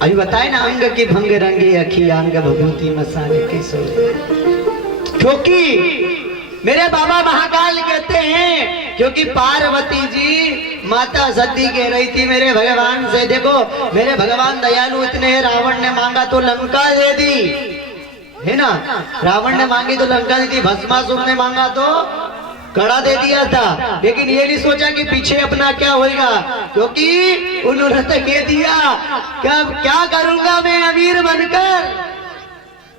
अभी बताए ना, अंग की भंग रंगे अखी अंग भभूति मसाले की सो। क्योंकि मेरे बाबा महाकाल कहते हैं, क्योंकि पार्वती जी माता सती कह रही थी मेरे भगवान से, देखो मेरे भगवान दयालु इतने हैं, रावण ने मांगा तो लंका दे दी है ना, रावण ने मांगी तो लंका दी थी, भस्मासुर ने मांगा तो कड़ा दे दिया था, लेकिन ये नहीं सोचा कि पीछे अपना क्या होगा, क्योंकि उन्होंने तो कह दिया क्या करूंगा मैं अमीर बनकर।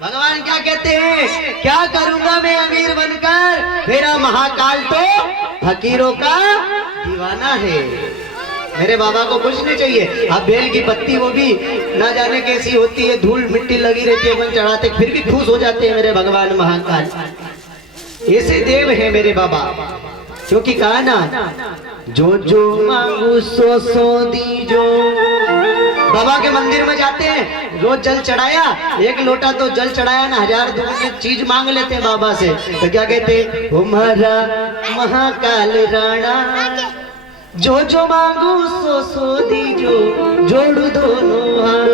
भगवान क्या कहते हैं? क्या करूंगा मैं अमीर बनकर, मेरा महाकाल तो फकीरों का दीवाना है। मेरे बाबा को कुछ नहीं चाहिए। अब बेल की पत्ती वो भी ना जाने कैसी होती है, धूल मिट्टी लगी रहती है, मन चढ़ाते फिर भी खुश हो जाते हैं मेरे भगवान महाकाल। ऐसे देव है मेरे बाबा, क्योंकि कहा ना जो जो मांगू सो सो दीजो। बाबा के मंदिर में जाते हैं, रोज जल चढ़ाया, एक लोटा तो जल चढ़ाया ना, 1000 दूसरी चीज मांग लेते हैं बाबा से, तो क्या कहते हैं? हमारा महाकाल राणा जो जो मांगू सो सो दीजो, जोड़ दोनों हाथ।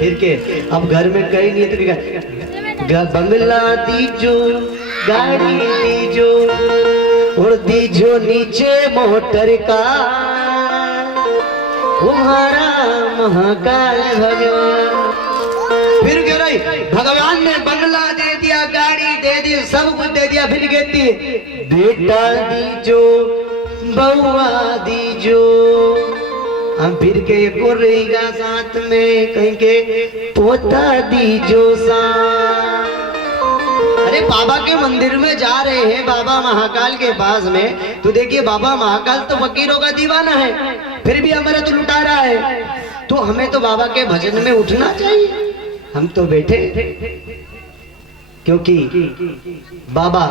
फिर के अब घर में कई नहीं बंगला दीजो, गाड़ी दीजो और दीजो नीचे मोटर का, तुम्हारा महाकाल भगवान। फिर कह रही भगवान ने बंगला दे दिया, गाड़ी दे दी, सब कुछ दे दिया, फिर कहती है बेटा दीजो, बउआ दीजो। हम फिर के एक और रहेगा साथ में, कहीं के पोता दीजो सा। अरे बाबा के मंदिर में जा रहे हैं, बाबा महाकाल के पास में, तो देखिए बाबा महाकाल तो फकीरों का दीवाना है, फिर भी अमृत लुटा रहा है, तो हमें तो बाबा के भजन में उठना चाहिए। हम तो बैठे, क्योंकि बाबा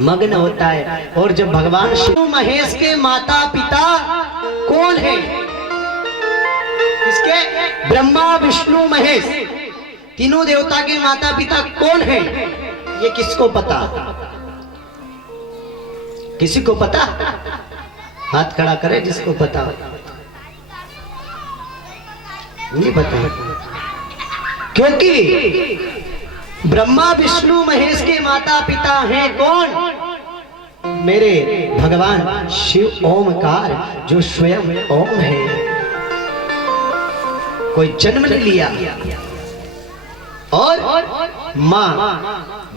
मग्न होता है। और जब भगवान शिव महेश के माता पिता कौन है? इसके ब्रह्मा विष्णु महेश तीनों देवता के माता पिता कौन है? ये किसको पता? किसी को पता? हाथ खड़ा करे जिसको पता हो। नहीं पता, क्योंकि ब्रह्मा विष्णु महेश के माता पिता हैं कौन? मेरे भगवान शिव ओमकार, जो स्वयं ओम है। कोई जन्म नहीं लिया, और मां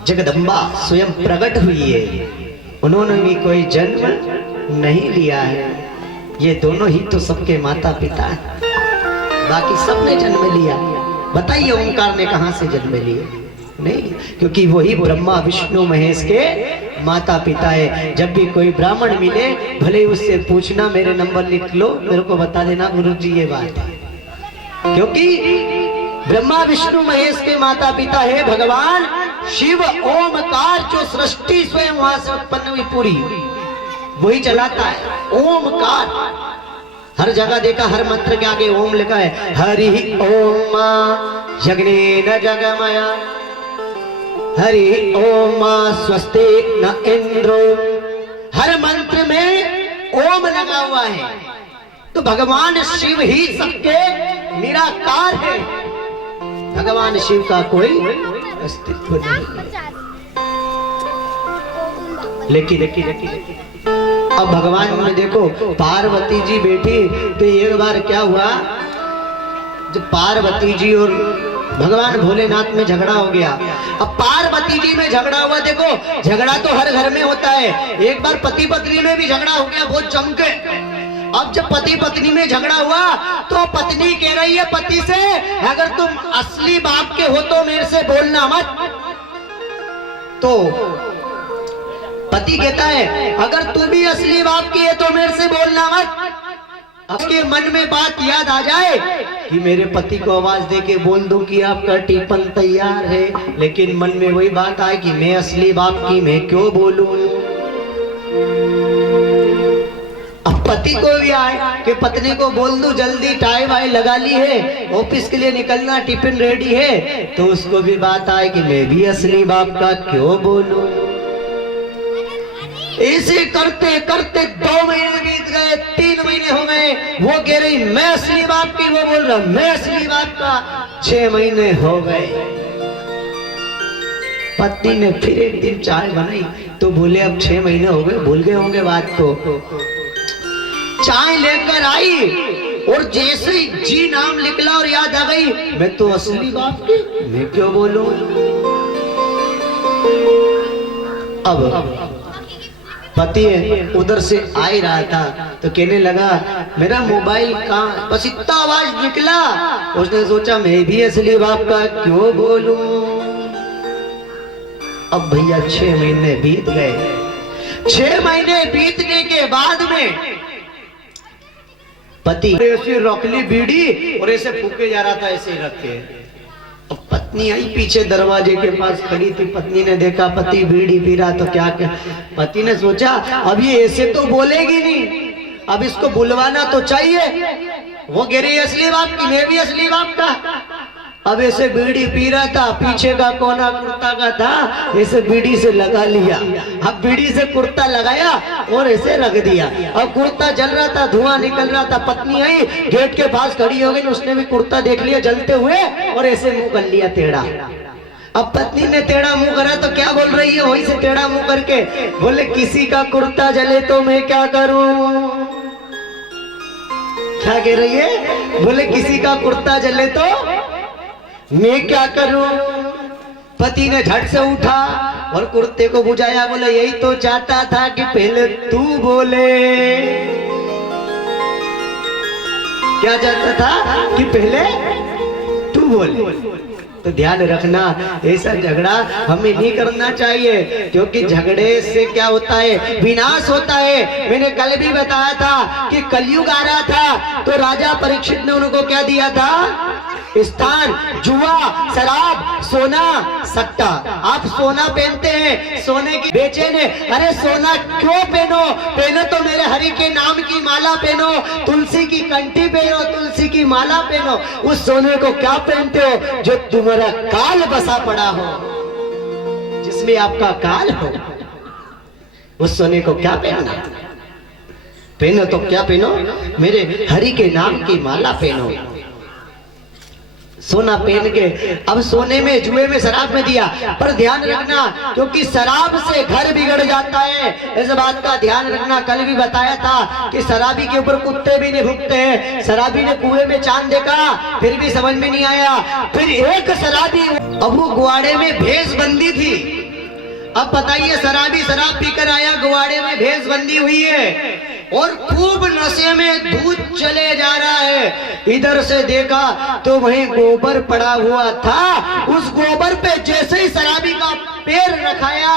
जगदम्बा स्वयं प्रकट हुई है, उन्होंने भी कोई जन्म नहीं लिया है। ये दोनों ही तो सबके माता पिता हैं, बाकी सबने जन्म लिया। बताइए ओमकार ने कहां से जन्म लिए? नहीं, क्योंकि वही ब्रह्मा विष्णु महेश के माता पिता है। जब भी कोई ब्राह्मण मिले, भले उससे पूछना, मेरे नंबर लिख लो, मेरे को बता देना गुरुजी ये बात है, क्योंकि ब्रह्मा विष्णु महेश के माता पिता है भगवान शिव ओमकार, जो सृष्टि स्वयं वहां से उत्पन्न हुई पूरी, वही चलाता है ओमकार। हर जगह देखा, हर मंत्र के आगे ओम लिखा है। हरि ओम जगनेन जगमया, हरि ओम स्वस्ति न इंद्रो। हर मंत्र में ओम लगा हुआ है, तो भगवान शिव ही सबके निराकार है। भगवान शिव का कोई अस्तित्व नहीं। लेकिन अब भगवान में देखो, पार्वती जी बैठी, तो एक बार क्या हुआ, जब पार्वती जी और भगवान भोलेनाथ में झगड़ा हो गया। अब पार्वती जी में झगड़ा हुआ, देखो झगड़ा तो हर घर में होता है, एक बार पति पत्नी में भी झगड़ा हो गया बहुत जम के। अब जब पति पत्नी में झगड़ा हुआ, तो पत्नी कह रही है पति से, अगर तुम असली बाप के हो तो मेरे से बोलना मत। तो पति कहता है, अगर तू भी असली बाप की है तो मेरे से बोलना मत। आपके मन में बात याद आ जाए कि मेरे पति को आवाज दे के बोल दूं कि आपका टिफिन तैयार है, लेकिन मन में वही बात आए कि मैं असली बाप की, मैं क्यों बोलूं। अब पति को भी आए कि पत्नी को बोल दूं जल्दी, टाई वाई लगा ली है, ऑफिस के लिए निकलना, टिफिन रेडी है, तो उसको भी बात आए कि मैं भी असली बाप का क्यों बोलूं। ऐसे करते करते 2 महीने बीत गए, 3 महीने हो गए, वो कह रही मैं असली बाप की, वो बोल रहा मैं असली बाप का। 6 महीने हो गए। पत्नी ने फिर एक दिन चाय बनाई, तो बोले अब 6 महीने हो गए, भूल गए होंगे बात को। चाय लेकर आई, और जैसे ही जी नाम निकला और याद आ गई, मैं तो असली बाप की, मैं क्यों बोलूं। अब पति उधर से आ ही रहा था, तो कहने लगा मेरा मोबाइल कहाँ, बस इतना आवाज निकला, उसने सोचा मैं भी असली बाप का क्यों बोलूं। अब भैया 6 महीने बीत गए। 6 महीने बीतने के बाद में पति ऐसे रखली बीड़ी और ऐसे फूके जा रहा था, ऐसे ही रख के। अब पत्नी आई पीछे दरवाजे के पास खड़ी थी, पत्नी ने देखा पति बीड़ी पी रहा, तो क्या पति ने सोचा अब ये ऐसे तो बोलेगी नहीं, अब इसको बुलवाना तो चाहिए। वो कह रही असली बाप की, मैं भी असली बाप का। अब ऐसे बीड़ी पी रहा था, पीछे का कोना कुर्ता का था, ऐसे बीड़ी से लगा लिया। अब बीड़ी से कुर्ता लगाया और ऐसे रख दिया। अब कुर्ता जल रहा था, धुआं निकल रहा था। पत्नी आई, गेट के पास खड़ी हो गई, उसने भी कुर्ता देख लिया जलते हुए और ऐसे मुंह कर लिया टेढ़ा। अब पत्नी ने टेढ़ा मुंह करा तो क्या बोल रही है, वही से टेढ़ा मुंह करके बोले किसी का कुर्ता जले तो मैं क्या करूं। क्या कह रही है, बोले किसी का कुर्ता जले तो मैं क्या करूं। पति ने झट से उठा और कुर्ते को बुझाया, बोले यही तो चाहता था कि पहले तू बोले। क्या चाहता था कि पहले तू बोले। तो ध्यान रखना ऐसा झगड़ा हमें नहीं करना चाहिए, क्योंकि झगड़े से क्या होता है, विनाश होता है। मैंने कल भी बताया था कि कलयुग आ रहा था तो राजा परीक्षित ने उनको क्या दिया था, स्थान, जुआ, शराब, सोना, सट्टा। आप सोना पहनते हैं, सोने की बेचे ने, अरे सोना क्यों पहनो, पहनो तो मेरे हरि के नाम की माला पहनो, तुलसी की कंठी पहनो, तुलसी की माला पहनो। उस सोने को क्या पहनते हो जो तुम्हारा काल बसा पड़ा हो, जिसमें आपका काल हो, उस सोने को क्या पहनना, पहनो तो क्या पहनो, मेरे हरि के नाम की माला पहनो। सोना पहन के, अब सोने में, जुए में, शराब में दिया, पर ध्यान रखना क्योंकि शराब से घर बिगड़ जाता है, इस बात का ध्यान रखना। कल भी बताया था कि शराबी के ऊपर कुत्ते भी नहीं भुगते हैं। शराबी ने कुएं में चांद देखा, फिर भी समझ में नहीं आया। फिर एक शराबी, अब वो गुआड़े में भैंस बंदी थी। अब बताइए, शराबी शराब पीकर आया, गुआड़े में भैंस बंदी हुई है और खूब नशे में दूध चले जा रहा है। इधर से देखा तो वहीं गोबर पड़ा हुआ था, उस गोबर पे जैसे ही शराबी का पैर रखाया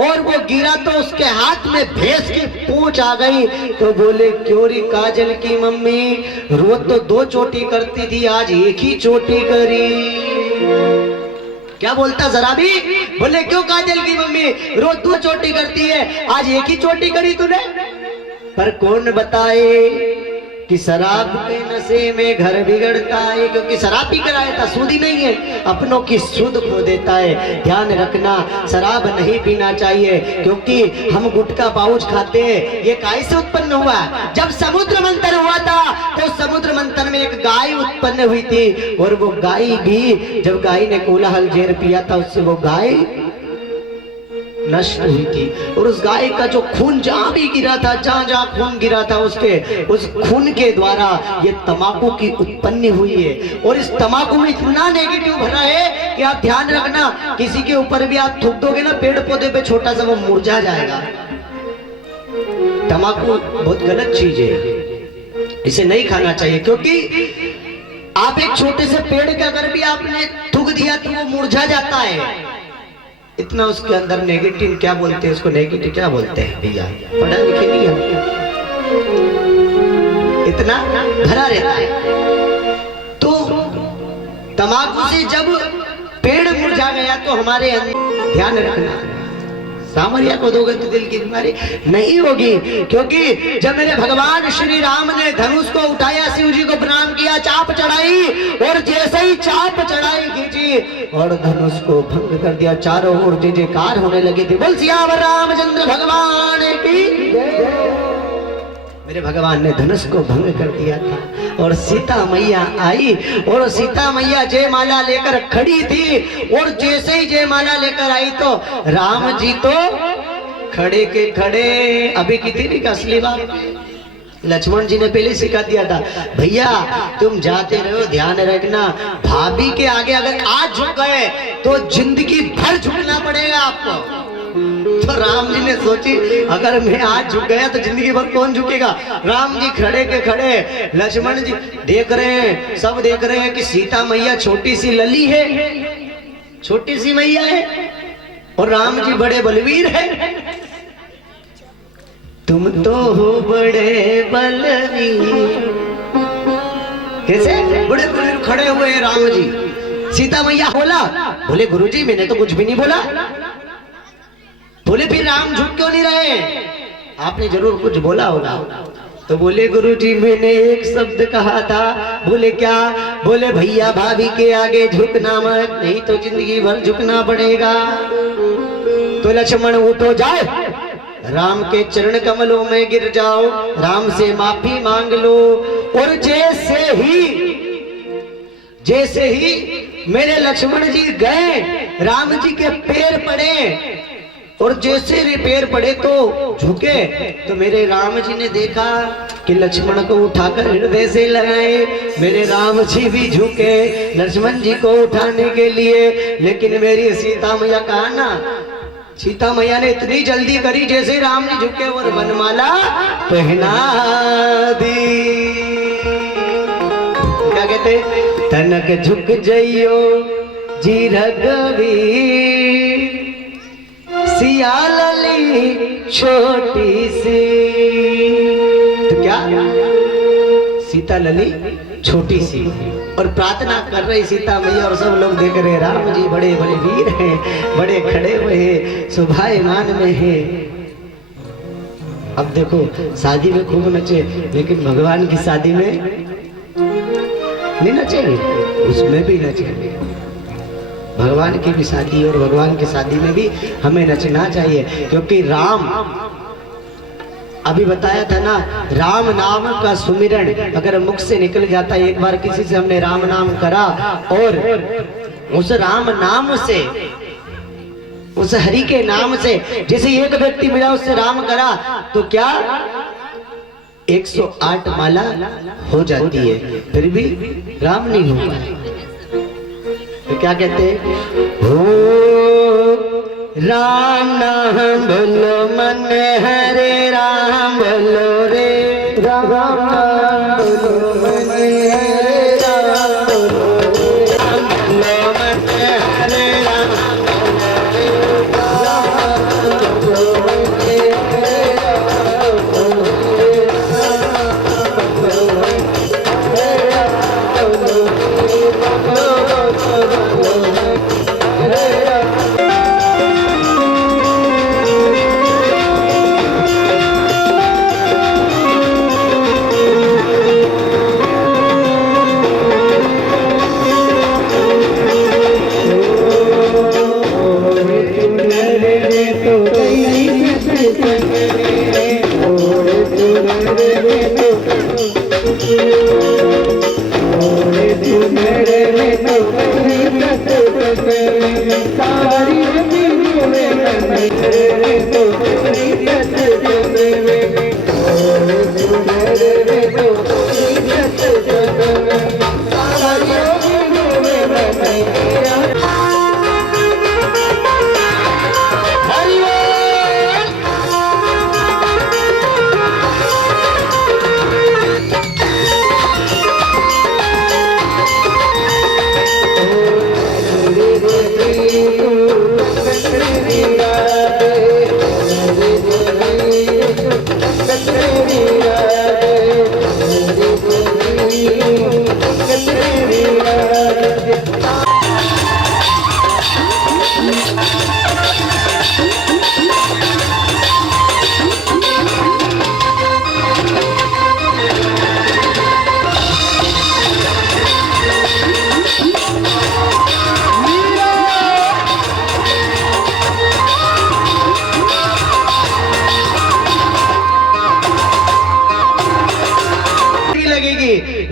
और वो गिरा तो उसके हाथ में भैंस की पूंछ आ गई। तो बोले, क्यों री काजल की मम्मी, रोज तो 2 चोटी करती थी, आज एक ही चोटी करी। क्या बोलता शराबी, बोले क्यों काजल की मम्मी रोज 2 चोटी करती है, आज एक ही चोटी करी तूने। पर कौन बताए कि शराब के नशे में घर बिगड़ता है, क्योंकि शराब पी कर आया था, सूदी नहीं है, अपनों की सुध खो देता है। ध्यान रखना, शराब नहीं पीना चाहिए, क्योंकि हम गुटखा पाउच खाते हैं। ये काय से उत्पन्न हुआ, जब समुद्र मंथन हुआ था तो समुद्र मंथन में एक गाय उत्पन्न हुई थी, और वो गाय भी, जब गाय ने कोलाहल जहर पिया था, उससे वो गाय नष्ट हुई थी। और उस गाय का जो खून जहां भी गिरा था, जहां जहां खून गिरा था, उसके उस खून के द्वारा ये तंबाकू की उत्पत्ति हुई है। और इस तंबाकू में इतना नेगेटिव भरा है कि आप ध्यान रखना, किसी के ऊपर भी आप थूक दोगे ना, पेड़ पौधे पे छोटा सा, वो मुरझा जाएगा। तंबाकू बहुत गलत चीज है, इसे नहीं खाना चाहिए, क्योंकि आप एक छोटे से पेड़ के अगर भी आपने थूक दिया तो वो मुरझा जाता है। इतना उसके अंदर नेगेटिव, क्या बोलते हैं उसको, नेगेटिव क्या बोलते हैं भैया, पढ़ा लिखे नहीं हम, इतना भरा रहता है। तो तंबाकू से जब पेड़ मुरझा गया तो हमारे अंदर, ध्यान रखना, सामरिया को दोगे तो दिल की बीमारी नहीं होगी। क्योंकि जब मेरे भगवान श्री राम ने धनुष को उठाया, शिव जी को प्रणाम किया, चाप चढ़ाई, और जैसे ही चाप चढ़ाई खींची और धनुष को भंग कर दिया, चारों ओर जय जयकार होने लगी थी। बोल सियावर रामचंद्र भगवान की जय। मेरे भगवान ने धनुष को भंग कर दिया था और सीता मैया आई, और सीता मैया जयमाला लेकर खड़ी थी, और जैसे ही जयमाला लेकर आई तो राम जी तो खड़े के खड़े। अभी कितनी का असली बात, लक्ष्मण जी ने पहले सिखा दिया था, भैया तुम जाते रहो, ध्यान रखना, भाभी के आगे अगर आज झुक गए तो जिंदगी भर झुकना पड़ेगा आपको। तो राम जी ने सोची, अगर मैं आज झुक गया तो जिंदगी भर कौन झुकेगा। राम जी खड़े के खड़े, लक्ष्मण जी देख रहे हैं, सब देख रहे हैं कि सीता मैया छोटी सी लली है, छोटी सी मैया है, और राम जी बड़े बलवीर है। तुम तो हो बड़े बलवीर, कैसे बड़े बलवीर खड़े हुए राम जी। सीता मैया बोला, बोले गुरुजी मैंने तो कुछ भी नहीं बोला। बोले फिर राम झुक क्यों नहीं रहे, आपने जरूर कुछ बोला होगा। तो बोले गुरुजी मैंने एक शब्द कहा था। बोले क्या, बोले भैया भाभी के आगे झुकना मत, नहीं तो जिंदगी भर झुकना पड़ेगा। तो लक्ष्मण उठो, जाओ राम के चरण कमलों में गिर जाओ, राम से माफी मांग लो। और जैसे ही मेरे लक्ष्मण जी गए, राम जी के पैर पड़े, और जैसे ही पैर पड़े तो झुके, तो मेरे राम जी ने देखा कि लक्ष्मण को उठाकर हृदय से लगाए। मेरे राम जी भी झुके लक्ष्मण जी को उठाने के लिए, लेकिन मेरी सीता मैया कहा ना, सीता मैया ने इतनी जल्दी करी, जैसे राम जी झुके और वनमाला पहना दी। क्या कहते, तनक झुक जइयो जी रघुवीर सिया लली छोटी सी। तो क्या सीता लली छोटी सी और प्रार्थना कर रही सीता मैया और सब लोग देख रहे राम जी बड़े बड़े वीर हैं, बड़े खड़े हुए हैं, शोभायमान में है। अब देखो शादी में खूब नचे लेकिन भगवान की शादी में नहीं नचेंगे, उसमें भी नचेंगे। भगवान की भी शादी और भगवान की शादी में भी हमें नचना चाहिए, क्योंकि राम अभी बताया था ना, राम नाम का सुमिरन अगर मुख से निकल जाता है, एक बार किसी से हमने राम नाम करा और उस राम नाम से, उस हरि के नाम से जैसे एक व्यक्ति मिला उससे राम करा तो क्या 108 माला हो जाती है, फिर भी राम नहीं हो पाए। तो क्या कहते हैं, हो राम नाम बोलो मन हरे राम बोलो रे, राम नाम बोलो मन हरे राम बोलो रे, राम बोलो मन हरे राम बोलो रे,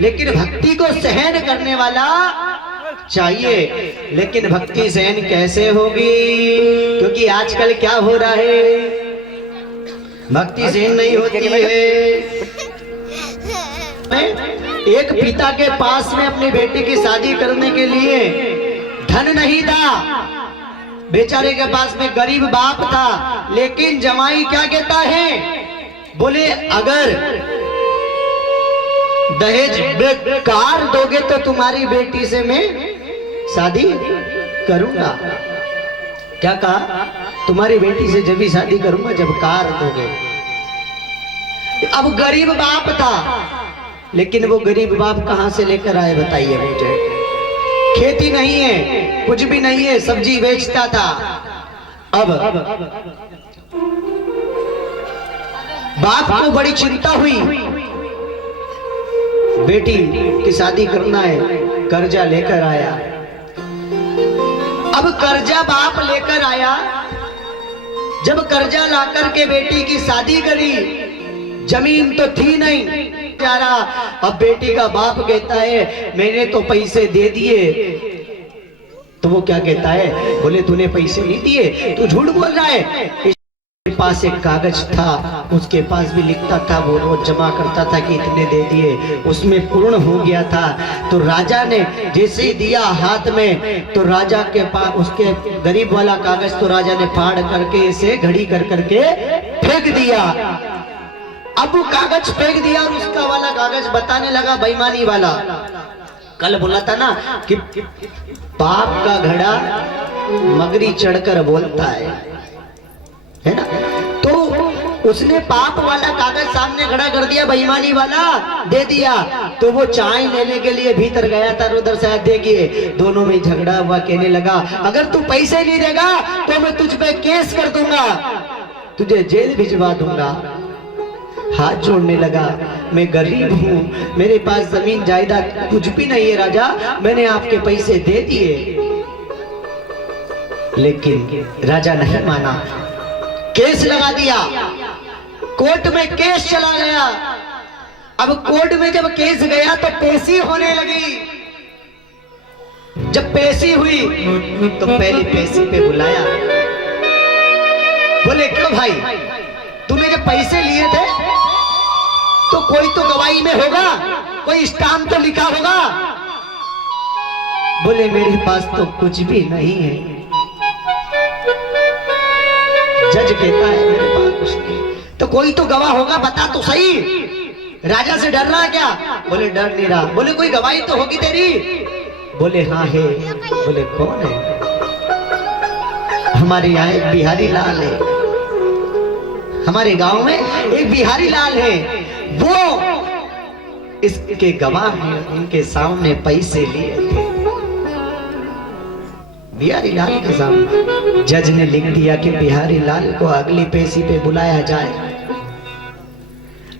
लेकिन भक्ति को सहन करने वाला चाहिए। लेकिन भक्ति सहन कैसे होगी, क्योंकि आजकल क्या हो रहा है, भक्ति सहन नहीं होती है। एक पिता के पास में अपनी बेटी की शादी करने के लिए धन नहीं था, बेचारे के पास में गरीब बाप था, लेकिन जमाई क्या कहता है, बोले अगर दहेज बेकार दोगे तो तुम्हारी बेटी से मैं शादी करूंगा। क्या कहा, तुम्हारी बेटी से जब भी शादी करूंगा जब कार दोगे। अब गरीब बाप था, लेकिन वो गरीब बाप कहां से लेकर आए बताइए मुझे। खेती नहीं है, कुछ भी नहीं है, सब्जी बेचता था। अब बाप को बड़ी चिंता हुई, बेटी की शादी करना है, कर्जा लेकर आया। अब कर्जा बाप लेकर आया, जब कर्जा लाकर के बेटी की शादी करी, जमीन तो थी नहीं प्यारा। अब बेटी का बाप कहता है मैंने तो पैसे दे दिए, तो वो क्या कहता है, बोले तूने पैसे नहीं दिए, तू झूठ बोल रहा है। इसके पास एक कागज था, उसके पास भी लिखता था, वो रोज जमा करता था कि इतने दे दिए, उसमें पूर्ण हो गया था। तो राजा ने जैसे ही दिया हाथ में, तो राजा के पास उसके गरीब वाला कागज तो राजा ने फाड़ करके इसे घड़ी कर करके फेंक दिया। अब वो कागज फेंक दिया और उसका वाला कागज बताने लगा बेईमानी वाला कल बोला था ना कि पाप का घड़ा मगरी चढ़कर बोलता है ना। तो उसने पाप वाला कागज सामने खड़ा कर दिया, बेईमानी वाला दे दिया। तो वो चाय लेने के लिए भीतर गया था, उधर से देखिए दोनों में झगड़ा हुआ। कहने लगा अगर तू पैसे नहीं देगा तो मैं तुझ पे केस कर दूंगा, तुझे जेल भिजवा दूंगा। हाथ जोड़ने लगा, मैं गरीब हूँ, मेरे पास जमीन जायदाद कुछ भी नहीं है राजा, मैंने आपके पैसे दे दिए। लेकिन राजा नहीं माना, केस लगा दिया, कोर्ट में केस चला गया। अब कोर्ट में जब केस गया तो पेशी होने लगी। जब पेशी हुई तो पहली पेशी पे बुलाया, बोले क्यों भाई तूने जब पैसे लिए थे तो कोई तो गवाही में होगा, कोई स्टाम्प तो लिखा होगा। बोले मेरे पास तो कुछ भी नहीं है। जज कहता है मेरे पास कुछ नहीं, तो कोई तो गवाह होगा, बता तो सही। राजा से डर रहा क्या? बोले डर नहीं रहा। बोले कोई गवाही तो होगी तेरी? बोले हाँ है। बोले कौन है? हमारे यहाँ एक बिहारी लाल है, हमारे गांव में एक बिहारी लाल है, वो इसके गवाह हैं, उनके सामने पैसे लिए थे। बिहारी लाल के सामने जज ने लिख दिया कि बिहारी लाल को अगली पेशी पे बुलाया जाए।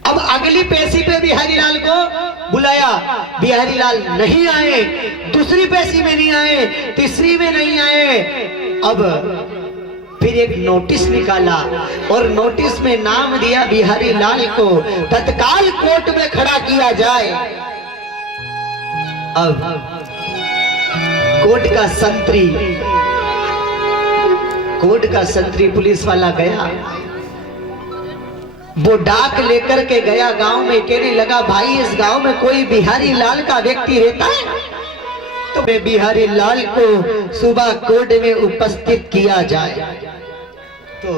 अब अगली पेशी पे बिहारी लाल को बुलाया, बिहारी लाल नहीं आए, दूसरी पेशी में नहीं आए, तीसरी में नहीं आए। अब फिर एक नोटिस निकाला और नोटिस में नाम दिया बिहारी लाल को तत्काल कोर्ट में खड़ा किया जाए। अब कोर्ट का संतरी पुलिस वाला गया, वो डाक लेकर के गया गांव में। कहने लगा भाई इस गांव में कोई बिहारी लाल का व्यक्ति रहता है तो बिहारी लाल को सुबह कोर्ट में उपस्थित किया जाए। तो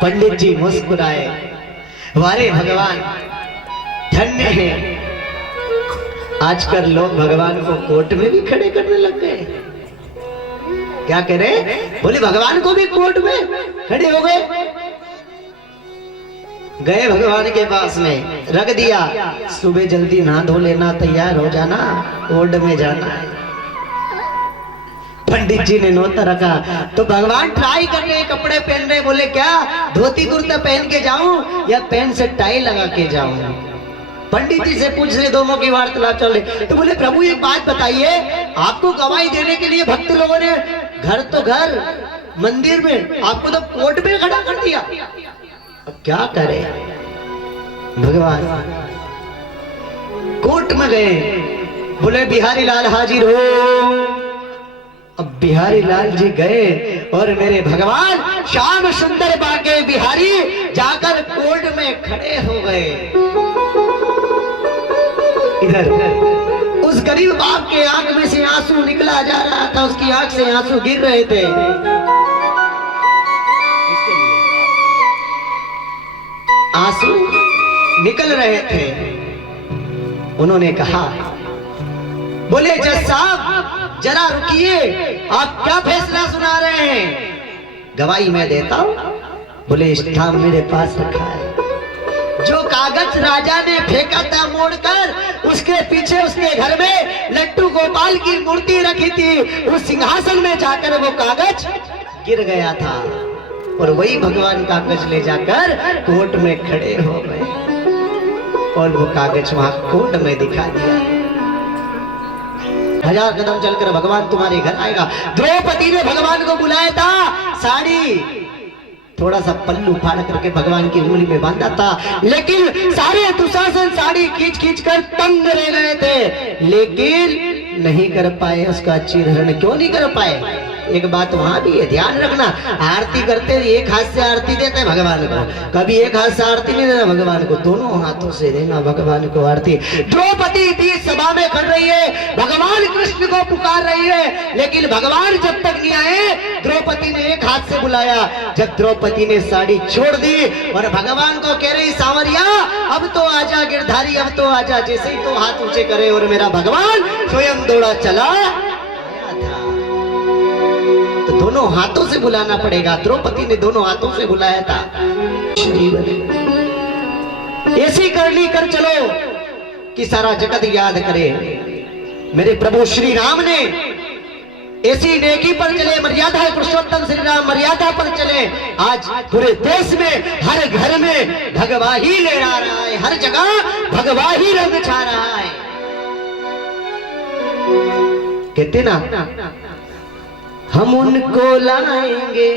पंडित जी मुस्कुराए, वारे भगवान धन्य है, आजकल लोग भगवान को कोर्ट में भी खड़े करने लग गए। क्या कह रहे? बोले भगवान को भी कोर्ट में खड़े हो गए। गए भगवान के पास में, रख दिया, सुबह जल्दी नहा धो लेना, तैयार हो जाना, कोर्ट में जाना है। पंडित जी ने नोता रखा तो भगवान ट्राई कर रहे, कपड़े पहन रहे। बोले क्या धोती कुर्ता पहन के जाऊं या पेन से टाई लगा के जाऊं? पंडित जी से पूछ रहे, दोनों की वार्तालाप चल रही। तो बोले प्रभु एक बात बताइए, आपको गवाही देने के लिए भक्त लोगों ने घर तो घर मंदिर में, आपको तो कोर्ट में खड़ा कर दिया, अब क्या करे? भगवान कोर्ट में गए, बोले बिहारी लाल हाजिर हो। अब बिहारी लाल जी गए और मेरे भगवान श्याम सुंदर बाके बिहारी जाकर कोर्ट में खड़े हो गए। इधर उस गरीब बाप के आंख में से आंसू निकला जा रहा था, उसकी आंख से आंसू गिर रहे थे। आंसू निकल रहे थे। उन्होंने कहा, बोले जज साहब जरा रुकिए, आप क्या फैसला सुना रहे हैं? गवाही मैं देता हूं। बोले स्टाम्प मेरे पास रखा है, जो कागज राजा ने फेंका था मोड़कर, उसके पीछे उसके घर में लट्टू गोपाल की मूर्ति रखी थी, उस सिंहासन में जाकर वो कागज गिर गया था और वही भगवान कागज ले जाकर कोर्ट में खड़े हो गए और वो कागज वहां कोर्ट में दिखा दिया। 1000 कदम चलकर भगवान तुम्हारे घर आएगा। द्रौपदी ने भगवान को बुलाया था, साड़ी थोड़ा सा पल्लू फाड़ करके भगवान की उंगली में बांधा था, लेकिन सारे दुशासन साड़ी खींच खींच कर तंग रह गए थे, लेकिन नहीं कर पाए उसका चीरहरण। क्यों नहीं कर पाए? एक बात वहां भी है, ध्यान रखना। आरती करते एक हाथ से आरती देते हैं भगवान को, कभी एक हाथ से आरती नहीं देना भगवान को, दोनों हाथों से देना भगवान को आरती। द्रौपदी बीच सभा में खड़ रही है, भगवान कृष्ण को पुकार रही है, लेकिन भगवान जब तक नहीं आए द्रौपदी ने एक हाथ से बुलाया। जब द्रौपदी ने साड़ी छोड़ दी और भगवान को कह रही सांवरिया अब तो आजा गिरधारी, अब तो आजा, जैसे ही तो हाथ ऊंचे करे और मेरा भगवान स्वयं दौड़ा चला आया था। तो दोनों हाथों से बुलाना पड़ेगा, द्रौपदी ने दोनों हाथों से बुलाया था। ऐसी करनी कर चलो कि सारा जगत याद करे। मेरे प्रभु श्री राम ने ऐसी नेकी पर चले, मर्यादा है पुरुषोत्तम श्री राम मर्यादा पर चले। आज पूरे देश में हर घर में भगवा ही लहरा रहा है, हर जगह भगवा ही रंग छा रहा है। कहते ना हम उनको लाएंगे,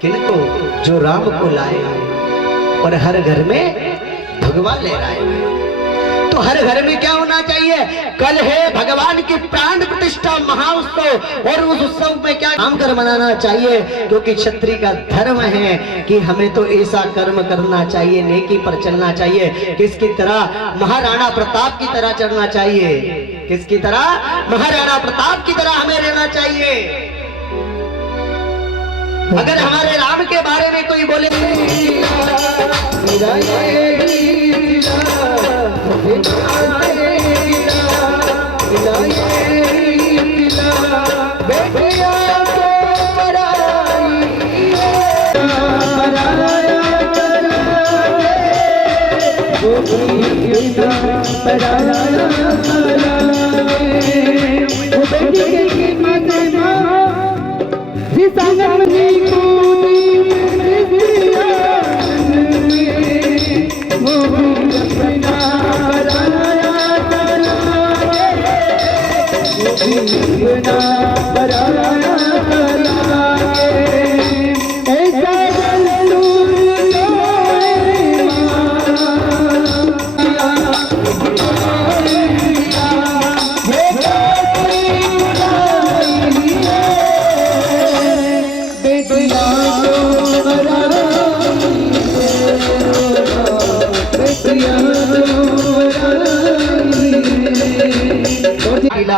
किनको? जो राम को लाए, और हर घर में भगवा लहराए। तो हर घर में क्या होना चाहिए? कल है भगवान की प्राण प्रतिष्ठा महाउत्सव, और उस उत्सव में क्या काम कर मनाना चाहिए, क्योंकि क्षत्रिय का धर्म है कि हमें तो ऐसा कर्म करना चाहिए, नेकी पर चलना चाहिए। किसकी तरह? महाराणा प्रताप की तरह चलना चाहिए। किसकी तरह? महाराणा प्रताप की तरह हमें रहना चाहिए। अगर हमारे राम के बारे में कोई बोले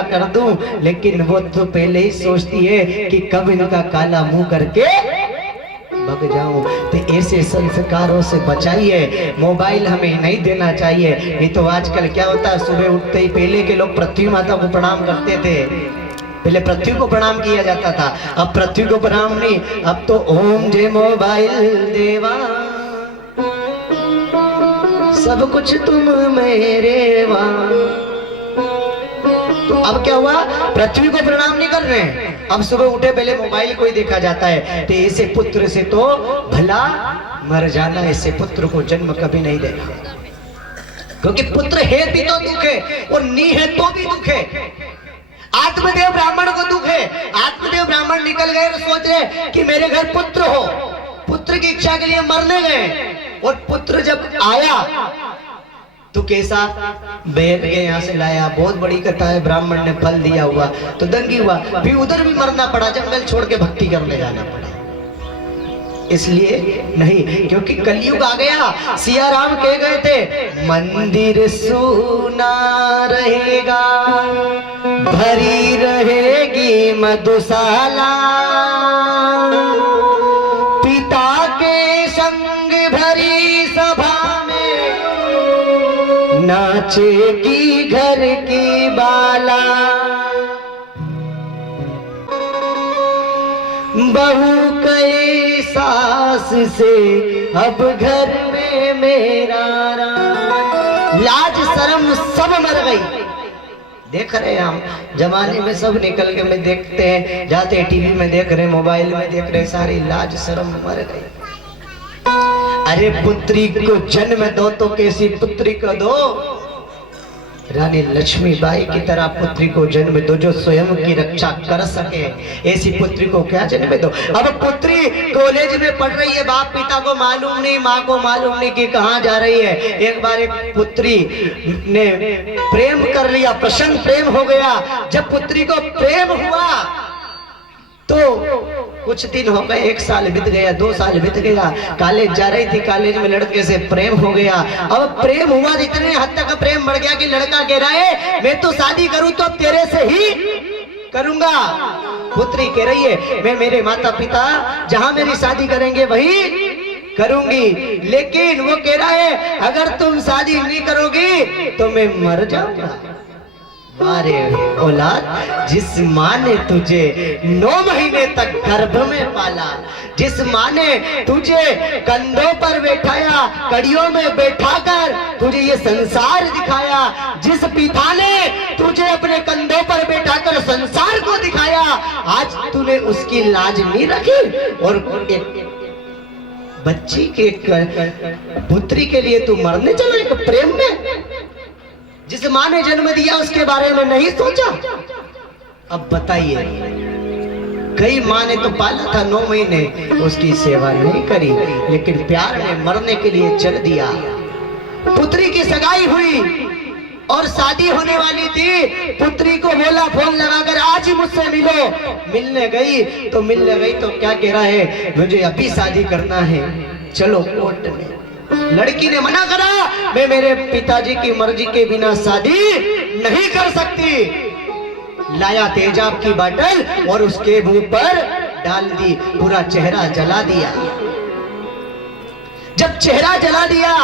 कर दूं, लेकिन वो तो पहले ही सोचती है कि कब इनका काला मुंह करके भग जाऊं। तो ऐसे संस्कारों से बचाइए। मोबाइल हमें नहीं देना चाहिए। ये तो आजकल क्या होता है, सुबह उठते ही पहले के लोग पृथ्वी माता को प्रणाम करते थे, पहले पृथ्वी को प्रणाम किया जाता था, अब पृथ्वी को प्रणाम नहीं, अब तो ओम जय मोबाइल देवा, सब कुछ तुम मेरे वा। तो अब क्या हुआ? पृथ्वी को प्रणाम नहीं कर रहे हैं, अब सुबह उठे पहले मोबाइल को ही देखा जाता है। तो ऐसे पुत्र से तो भला मर जाना, ऐसे पुत्र को जन्म कभी नहीं देना, क्योंकि पुत्र है भी तो दुख है और नी है तो भी दुख है। आत्मदेव ब्राह्मण को दुख है, आत्मदेव ब्राह्मण निकल गए और सोच रहे कि मेरे घर पुत्र हो, पुत्र की इच्छा के लिए मरने गए, और पुत्र जब आया तो कैसा? बैठ के यहाँ से लाया, बहुत बड़ी कथा है, ब्राह्मण ने फल दिया हुआ तो दंगी हुआ, फिर उधर भी मरना पड़ा, जंगल छोड़ के भक्ति करने जाना पड़ा। इसलिए नहीं, क्योंकि कलयुग आ गया। सिया राम कह गए थे मंदिर सूना रहेगा, भरी रहेगी मधुशाला, पिता के संग भरी सभा नाचेगी घर की बाला, बहू कई सास से अब घर में मेरा राम। लाज शर्म सब मर गई। देख रहे हैं हम, जमाने में सब निकल के में देखते हैं, जाते हैं टीवी में देख रहे हैं, मोबाइल में देख रहे हैं, सारी लाज शर्म मर गई। अरे पुत्री को जन्म दो तो कैसी पुत्री को दो? रानी लक्ष्मीबाई की तरह पुत्री को जन्म दो जो स्वयं की रक्षा कर सके। ऐसी पुत्री को क्या जन्म दो? अब पुत्री कॉलेज में पढ़ रही है, बाप पिता को मालूम नहीं, माँ को मालूम नहीं कि कहाँ जा रही है। एक बार एक पुत्री ने प्रेम कर लिया, प्रसन्न प्रेम हो गया। जब पुत्री को प्रेम हुआ तो कुछ दिन हो गए, 1 साल बीत गया, 2 साल बीत गया, कॉलेज जा रही थी, कॉलेज में लड़के से प्रेम हो गया। अब प्रेम हुआ, इतने हद तक प्रेम बढ़ गया कि लड़का कह रहा है मैं तो शादी करूं तो तेरे से ही करूंगा। पुत्री कह रही है मैं मेरे माता पिता जहां मेरी शादी करेंगे वही करूंगी, लेकिन वो कह रहा है अगर तुम शादी नहीं करोगी तो मैं मर जाऊंगा। अरे औलाद, जिस माँ ने तुझे 9 महीने तक गर्भ में पाला, जिस माँ ने तुझे कंधों पर बैठाया, कड़ियों में बैठाकर तुझे ये संसार दिखाया, जिस पिता ने तुझे अपने कंधों पर बैठाकर संसार को दिखाया, आज तूने उसकी लाज नहीं रखी और एक बच्ची के पुत्री के लिए तू मरने चला एक प्रेम में। जिस माँ ने जन्म दिया उसके बारे में नहीं सोचा। अब बताइए, कई माँ ने तो पाला था 9 महीने, उसकी सेवा नहीं करी, लेकिन प्यार में मरने के लिए चल दिया। पुत्री की सगाई हुई और शादी होने वाली थी, पुत्री को बोला फोन लगाकर आज ही मुझसे मिलो। मिलने गई तो क्या कह रहा है, मुझे अभी शादी करना है, चलो कोर्ट में। लड़की ने मना करा, मैं मेरे पिताजी की मर्जी के बिना शादी नहीं कर सकती। लाया तेजाब की बाटल और उसके मुंह पर डाल दी, पूरा चेहरा जला दिया। जब चेहरा जला दिया,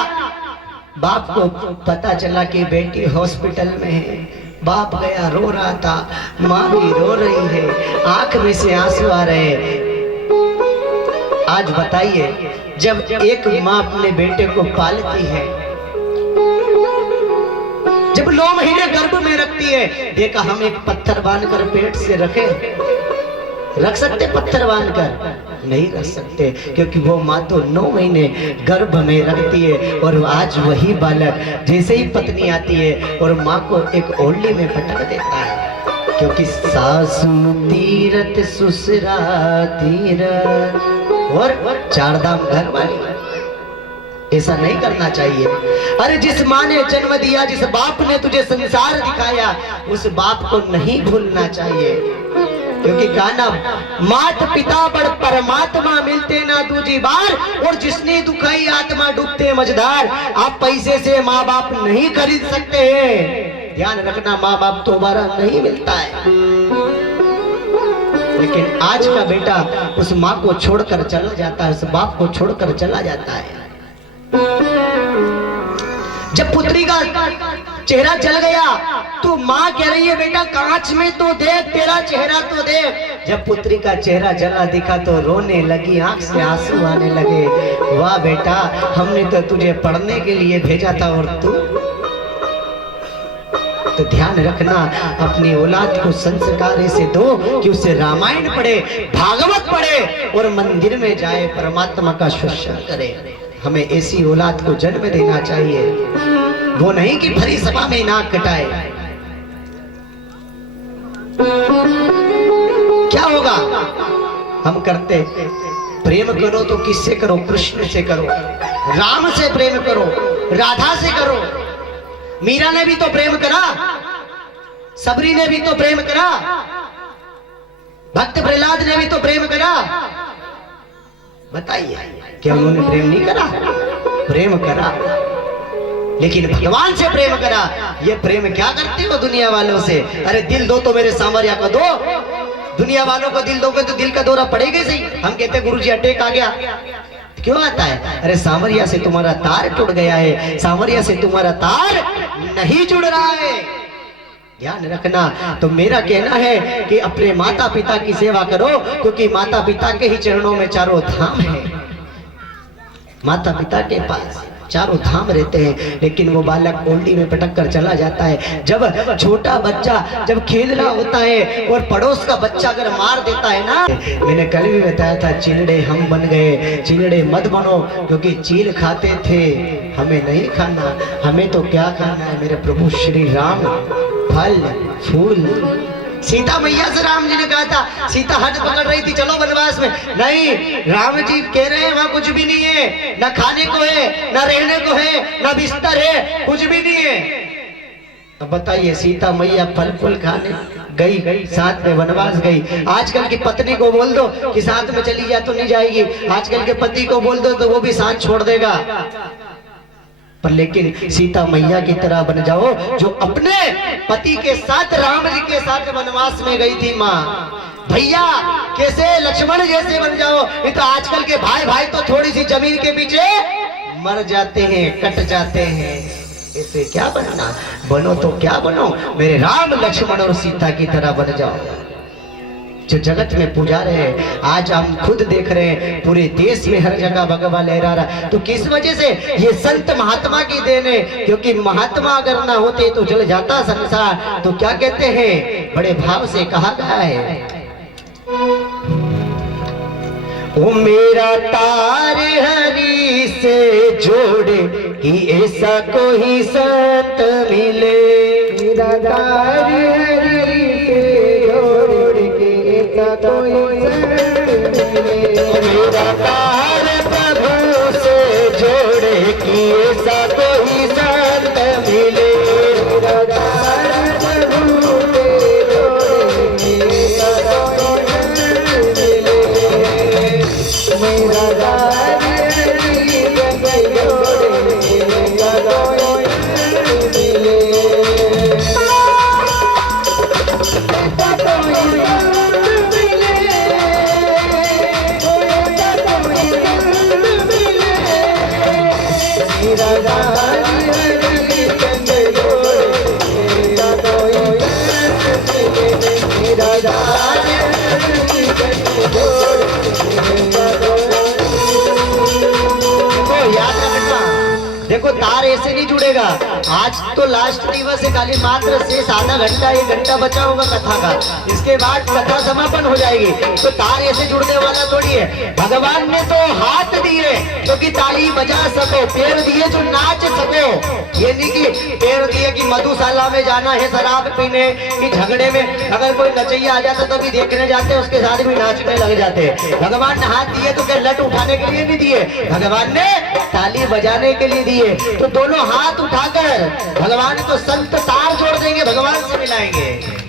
बाप को पता चला कि बेटी हॉस्पिटल में है। बाप गया, रो रहा था, माँ भी रो रही है, आंख में से आंसू आ रहे। आज बताइए, जब एक माँ अपने बेटे को पालती है, जब 9 महीने गर्भ में रखती है, देखा हम एक पत्थर बांधकर पेट से रख सकते? पत्थर बांधकर नहीं रख सकते, क्योंकि वो माँ तो 9 महीने गर्भ में रखती है। और आज वही बालक जैसे ही पत्नी आती है और माँ को एक ओढ़नी में पटक देता है, क्योंकि सासू तीरथ ससुरा तीरथ और 4 धाम घर वाली। ऐसा नहीं करना चाहिए। अरे जिस माँ ने जन्म दिया, जिस बाप ने तुझे संसार दिखाया, उस बाप को नहीं भूलना चाहिए, क्योंकि गाना मात पिता बड़ परमात्मा मिलते ना दूजी बार, और जिसने दुखाई आत्मा डूबते मझधार। आप पैसे से माँ बाप नहीं खरीद सकते हैं, ध्यान रखना, माँ बाप दोबारा नहीं मिलता है। लेकिन आज का बेटा उस माँ को छोड़कर चला जाता है, उस बाप को छोड़कर चला जाता है। जब पुत्री का चेहरा जल गया तो माँ कह रही है बेटा कांच में तो देख, तेरा चेहरा तो देख। जब पुत्री का चेहरा जला दिखा तो रोने लगी, आंख से आंसू आने लगे। वाह बेटा, हमने तो तुझे पढ़ने के लिए भेजा था और तू। तो ध्यान रखना, अपनी औलाद को संस्कार ऐसे दो कि उसे रामायण पढ़े, भागवत पढ़े और मंदिर में जाए, परमात्मा का श्रवण करे। हमें ऐसी औलाद को जन्म देना चाहिए, वो नहीं कि भरी सभा में नाक कटाए। क्या होगा? हम करते प्रेम करो तो किससे करो? कृष्ण से करो, राम से प्रेम करो, राधा से करो। मीरा ने भी तो प्रेम करा, सबरी ने भी तो प्रेम करा, भक्त प्रहलाद ने भी तो प्रेम करा। बताइए, क्या उन्होंने प्रेम नहीं करा? प्रेम करा, लेकिन भगवान से प्रेम करा। ये प्रेम क्या करते हो दुनिया वालों से? अरे दिल दो तो मेरे सांवरिया को दो। दुनिया वालों को दिल दोगे तो दिल का दौरा पड़ेगा सही। हम कहते हैं गुरुजी अटैक आ गया, क्यों आता है? अरे सांवरिया से तुम्हारा तार टूट गया है, सांवरिया से तुम्हारा तार नहीं जुड़ रहा है। ध्यान रखना। तो मेरा कहना है कि अपने माता पिता की सेवा करो, क्योंकि माता पिता के ही चरणों में चारों धाम है। माता पिता के पास चारों धाम रहते हैं, लेकिन वो बालक ओंडी में पटक कर चला जाता है। जब छोटा बच्चा जब खेल रहा होता है और पड़ोस का बच्चा अगर मार देता है ना, मैंने कल भी बताया था, चिलड़े हम बन गए। चिलड़े मत बनो, क्योंकि चील खाते थे, हमें नहीं खाना। हमें तो क्या खाना है? मेरे प्रभु श्री राम, फल फूल। सीता मैया से राम जी ने कहा था, सीता हाथ पकड़ रही थी, चलो वनवास में। नहीं, राम जी कह रहे हैं वहां कुछ भी नहीं है, ना खाने को है, ना रहने को है, ना बिस्तर है, कुछ भी नहीं है। अब बताइए, सीता मैया फल फूल खाने गई साथ में वनवास गई। आजकल की पत्नी को बोल दो कि साथ में चली जा तो नहीं जाएगी, आजकल के पति को बोल दो तो वो भी साथ छोड़ देगा। पर लेकिन सीता मैया की तरह बन जाओ जो अपने पति के साथ, राम जी के साथ वनवास में गई थी माँ। भैया कैसे लक्ष्मण जैसे बन जाओ। नहीं तो आजकल के भाई भाई तो थोड़ी सी जमीन के पीछे मर जाते हैं, कट जाते हैं। ऐसे क्या बनना, बनो तो क्या बनो, मेरे राम लक्ष्मण और सीता की तरह बन जाओ जो जगत में पूजा रहे हैं। आज हम खुद देख रहे हैं पूरे देश में हर जगह भगवा लहरा रहा। तो किस वजह से? ये संत महात्मा की देन है, क्योंकि महात्मा अगर ना होते तो जल जाता संसार। तो क्या कहते हैं, बड़े भाव से कहा गया है, ओ मेरा तार हरि से जोड़े कि ऐसा कोई संत मिले। मेरा तार हरि से जोड़े कि ऐसा कोई संत मिले। मेरा तार प्रभु से जोड़े कि ऐसा कोई संत मिले। मेरा तार प्रभु से जोड़े कि ऐसा कोई संत मिले। मेरा देखो तार ऐसे नहीं जुड़ेगा। आज तो लास्ट दिवस है, खाली मात्र शेष आधा घंटा 1 घंटा बचा होगा कथा का, इसके बाद कथा समापन हो जाएगी। तो तार ऐसे जुड़ने वाला थोड़ी है। भगवान ने तो हाथ दिए जो कि ताली बजा सको, पैर दिए जो नाच सको। ये नहीं कि पैर दिए कि मधुशाला में जाना है शराब पीने कि झगड़े में अगर कोई नचैया आ जाता तो भी देखने जाते, उसके साथ भी नाचने लग जाते। भगवान ने हाथ दिए तो क्या लट उठाने के लिए नहीं दिए, भगवान ने ताली बजाने के लिए दिए। तो दोनों हाथ उठाकर भगवान को संत तार जोड़ देंगे, भगवान से मिलाएंगे।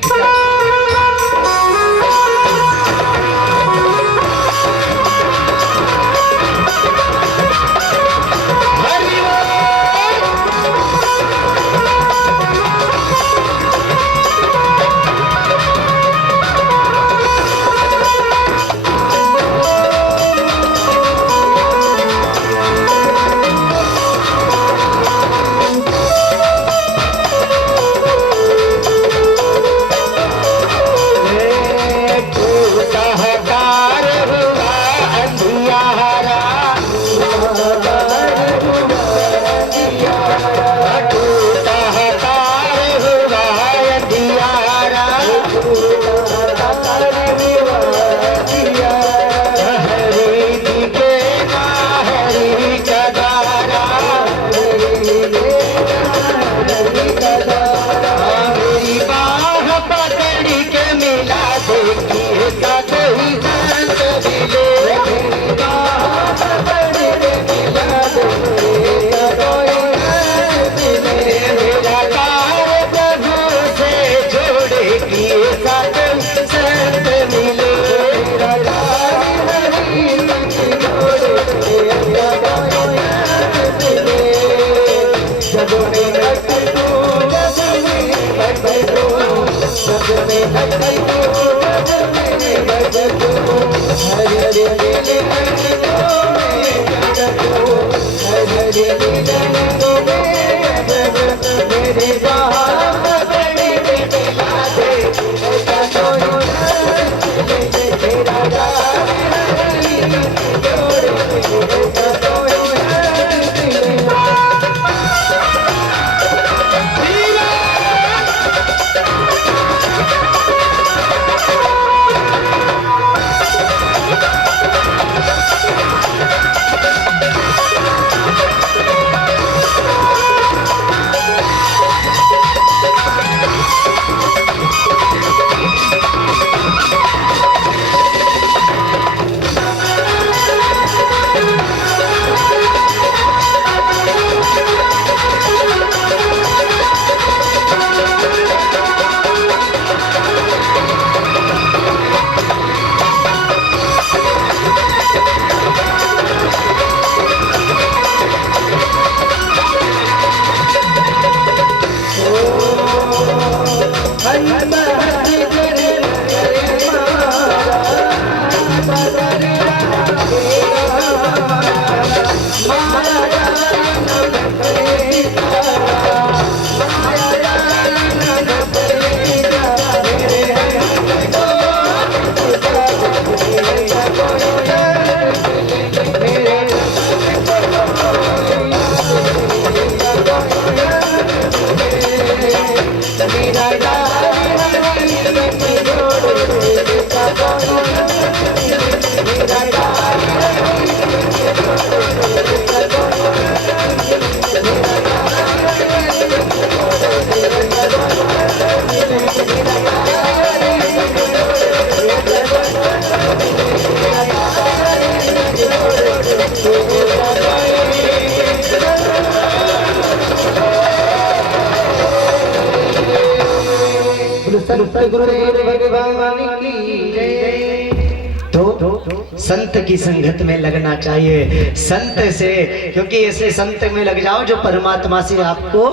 तो संत की संगत में लगना चाहिए, संत से, क्योंकि ऐसे संत में लग जाओ जो परमात्मा से आपको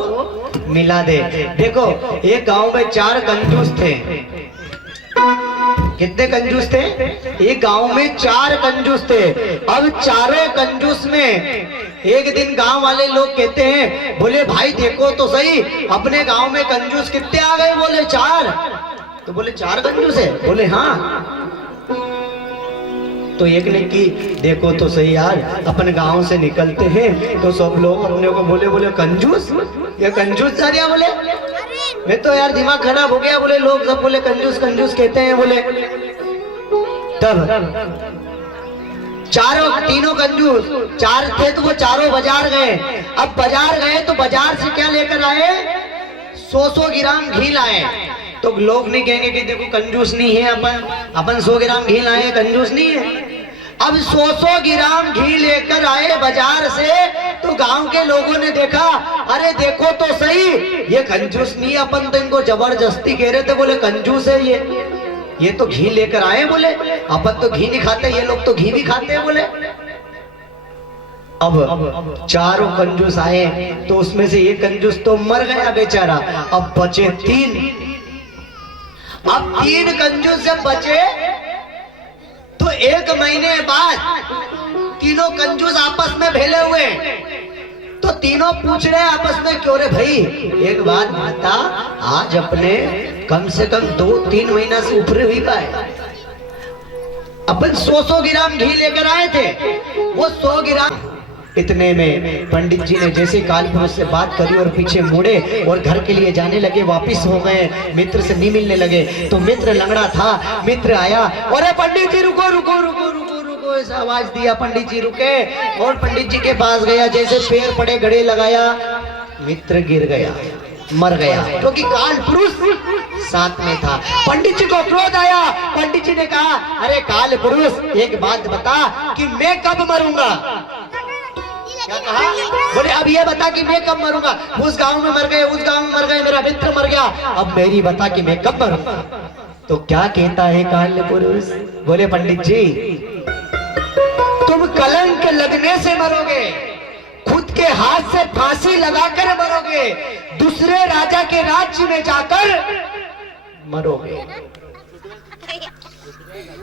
मिला दे। देखो एक गांव में 4 कंजूस थे। कितने कंजूस थे? एक गांव में 4 कंजूस थे। अब चारों कंजूस में एक दिन गांव वाले लोग कहते हैं, बोले भाई देखो तो सही अपने गांव में कंजूस कितने आ गए? बोले 4। तो बोले 4 कंजूस है? बोले हाँ। तो एक ने की, देखो तो सही यार, अपन गांव से निकलते हैं तो सब लोग अपने को बोले कंजूस, ये कंजूस जा रहा। बोले मैं तो यार दिमाग खराब हो गया। बोले लोग सब बोले कंजूस कंजूस कहते हैं। बोले तब तीनों कंजूस 4 थे तो वो चारों बाजार गए। अब बाजार गए तो बाजार से क्या लेकर आए? 100 ग्राम घी लाए। तो लोग नहीं कहेंगे कि देखो कंजूस नहीं है, अपन 100 ग्राम घी लाए, कंजूस नहीं है। अब 100 ग्राम घी लेकर आए बाजार से, तो गांव के लोगों ने देखा, अरे देखो तो सही ये कंजूस नहीं है, अपन तो इनको जबरदस्ती कह रहे थे। बोले कंजूस है ये तो घी लेकर आए। बोले अपन तो घी नहीं खाते, ये लोग तो घी भी खाते हैं। बोले अब चारों कंजूस आए तो उसमें से एक कंजूस तो मर गया बेचारा। अब बचे 3। अब 3 कंजूस जब बचे तो 1 महीने बाद तीनों कंजूस आपस में भेले हुए। तो तीनों पूछ रहे आपस में, क्यों रे भाई एक बात बता, आज अपने कम से कम 2-3 महीना से ऊपर हुई पाए। अपन 100 ग्राम घी लेकर आए थे, वो 100 ग्राम। इतने में पंडित जी ने जैसे काल पुरुष से बात करी और पीछे मुड़े और घर के लिए जाने लगे, वापिस हो गए, मित्र से नहीं मिलने लगे। तो मित्र लंगड़ा था, मित्र आया, अरे पंडित जी रुको रुको रुको रुको रुको, ऐसा आवाज दिया। पंडित जी रुके और पंडित जी के पास गया, जैसे पैर पड़े गड़े लगाया, मित्र गिर गया, मर गया, क्योंकि काल पुरुष साथ में था। पंडित जी को क्रोध आया। पंडित जी ने कहा, अरे काल पुरुष एक बात बता कि मैं कब मरूंगा? क्या कहा? बोले अब ये बता कि मैं कब मरूंगा? उस गांव में मर गए, उस गांव में मर गए, मेरा मित्र मर गया, अब मेरी बता कि मैं कब मरूंगा? तो क्या कहता है काल पुरुष? बोले पंडित जी तुम कलंक लगने से मरोगे, खुद के हाथ से फांसी लगाकर मरोगे, दूसरे राजा के राज्य में जाकर मरोगे।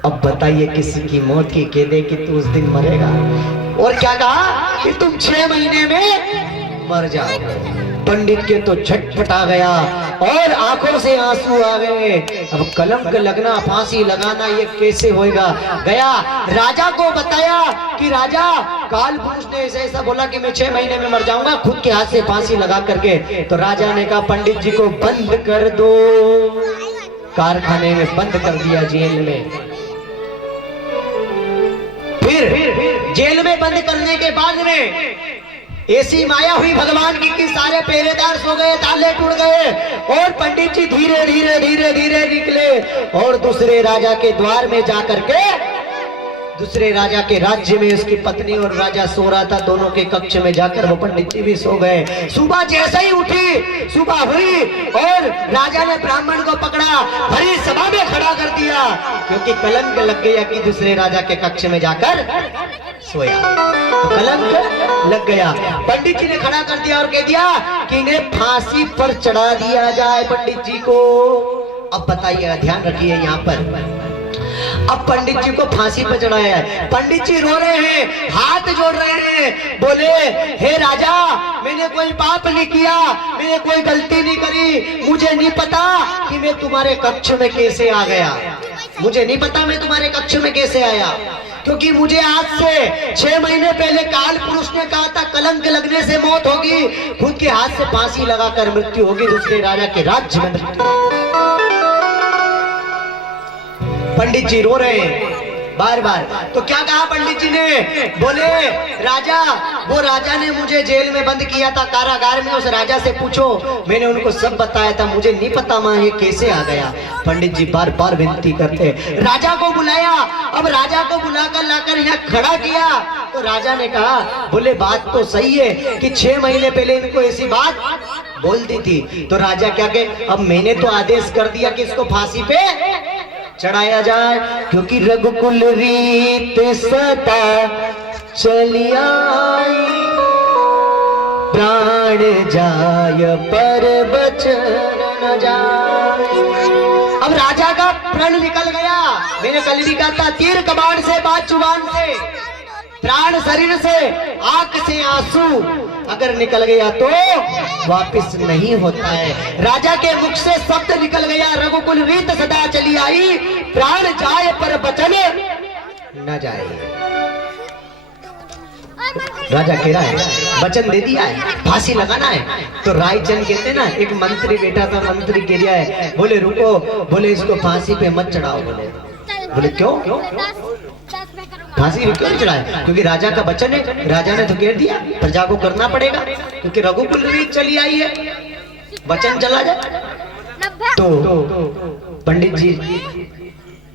अब बताइए किसी की मौत की कह दे कि तू उस दिन मरेगा, और क्या कहा कि तुम 6 महीने में मर जाओ। पंडित के तो झटपटा गया और आंखों से आंसू आ गए। अब कलंक लगना, फांसी लगाना ये कैसे होएगा? गया राजा को बताया कि राजा काल पुरुष ने ऐसा ऐसा बोला कि मैं 6 महीने में मर जाऊंगा, खुद के हाथ से फांसी लगा करके। तो राजा ने कहा पंडित जी को बंद कर दो, कारखाने में बंद कर दिया, जेल में। फिर जेल में बंद करने के बाद में ऐसी माया हुई भगवान की कि सारे पहरेदार सो गए, ताले टूट गए, और पंडित जी धीरे धीरे धीरे धीरे निकले और दूसरे राजा के द्वार में जाकर के, दूसरे राजा के राज्य में उसकी पत्नी और राजा सो रहा था, दोनों के कक्ष में जाकर वो पंडित जी भी सो गए। सुबह जैसे ही उठी, सुबह हुई और राजा ने ब्राह्मण को पकड़ा, भरी सभा में खड़ा कर दिया, क्योंकि कलंक लग गया कि दूसरे राजा के कक्ष में जाकर सोया, तो कलंक लग गया। पंडित जी ने खड़ा कर दिया और कह दिया कि इन्हें फांसी पर चढ़ा दिया जाए। पंडित जी को अब बताइए, ध्यान रखिए यहाँ पर। अब पंडित जी को फांसी पर चढ़ाया है। पंडित जी रो रहे हैं, हाथ जोड़ रहे हैं, बोले हे राजा, मैंने कोई पाप नहीं किया, मैंने कोई गलती नहीं करी, मुझे नहीं पता कि मैं तुम्हारे कक्ष में कैसे आ गया, मुझे नहीं पता मैं तुम्हारे कक्ष में कैसे आया, क्योंकि मुझे आज से 6 महीने पहले काल पुरुष ने कहा था कलंक लगने से मौत होगी, खुद के हाथ से फांसी लगाकर मृत्यु होगी, दूसरे राजा के राज्य में मृत्यु। पंडित जी रो रहे हैं बार बार। तो क्या कहा पंडित जी ने? बोले राजा, वो राजा ने मुझे जेल में बंद किया था, कारागार में, उस राजा से पूछो, मैंने उनको सब बताया था, मुझे नहीं पता मैं ये कैसे आ गया। पंडित जी बार बार विनती करते, राजा को बुलाया। अब राजा को बुलाकर लाकर यहाँ खड़ा किया तो राजा ने कहा, बोले बात तो सही है कि 6 महीने पहले इनको ऐसी बात बोल दी थी। तो राजा क्या कहे, अब मैंने तो आदेश कर दिया कि इसको फांसी पे चढ़ाया जाए, क्योंकि रघुकुल रीत सदा चली आई, प्राण जाय पर बचन न जाए। अब राजा का प्रण निकल गया। मैंने कल भी कहा था, तीर कमान से, बात जुबान से, प्राण शरीर से, आंख से आंसू अगर निकल गया तो वापस नहीं होता है। राजा के मुख से शब्द निकल गया, रघुकुल रीत सदा चली आई, प्राण जाए पर बचन न जाए। राजा कह रहा है वचन दे दिया है, फांसी लगाना है। तो रायचंद कहते ना, एक मंत्री बैठा था, मंत्री कह रहा है, बोले रुको, बोले इसको फांसी पे मत चढ़ाओ। बोले क्यों? फांसी क्यों नहीं चढ़ाया? क्योंकि राजा का वचन है, राजा ने तो कह दिया, प्रजा को करना पड़ेगा, क्योंकि रघुकुल रीत चली आई है, वचन चला जाए। तो पंडित जी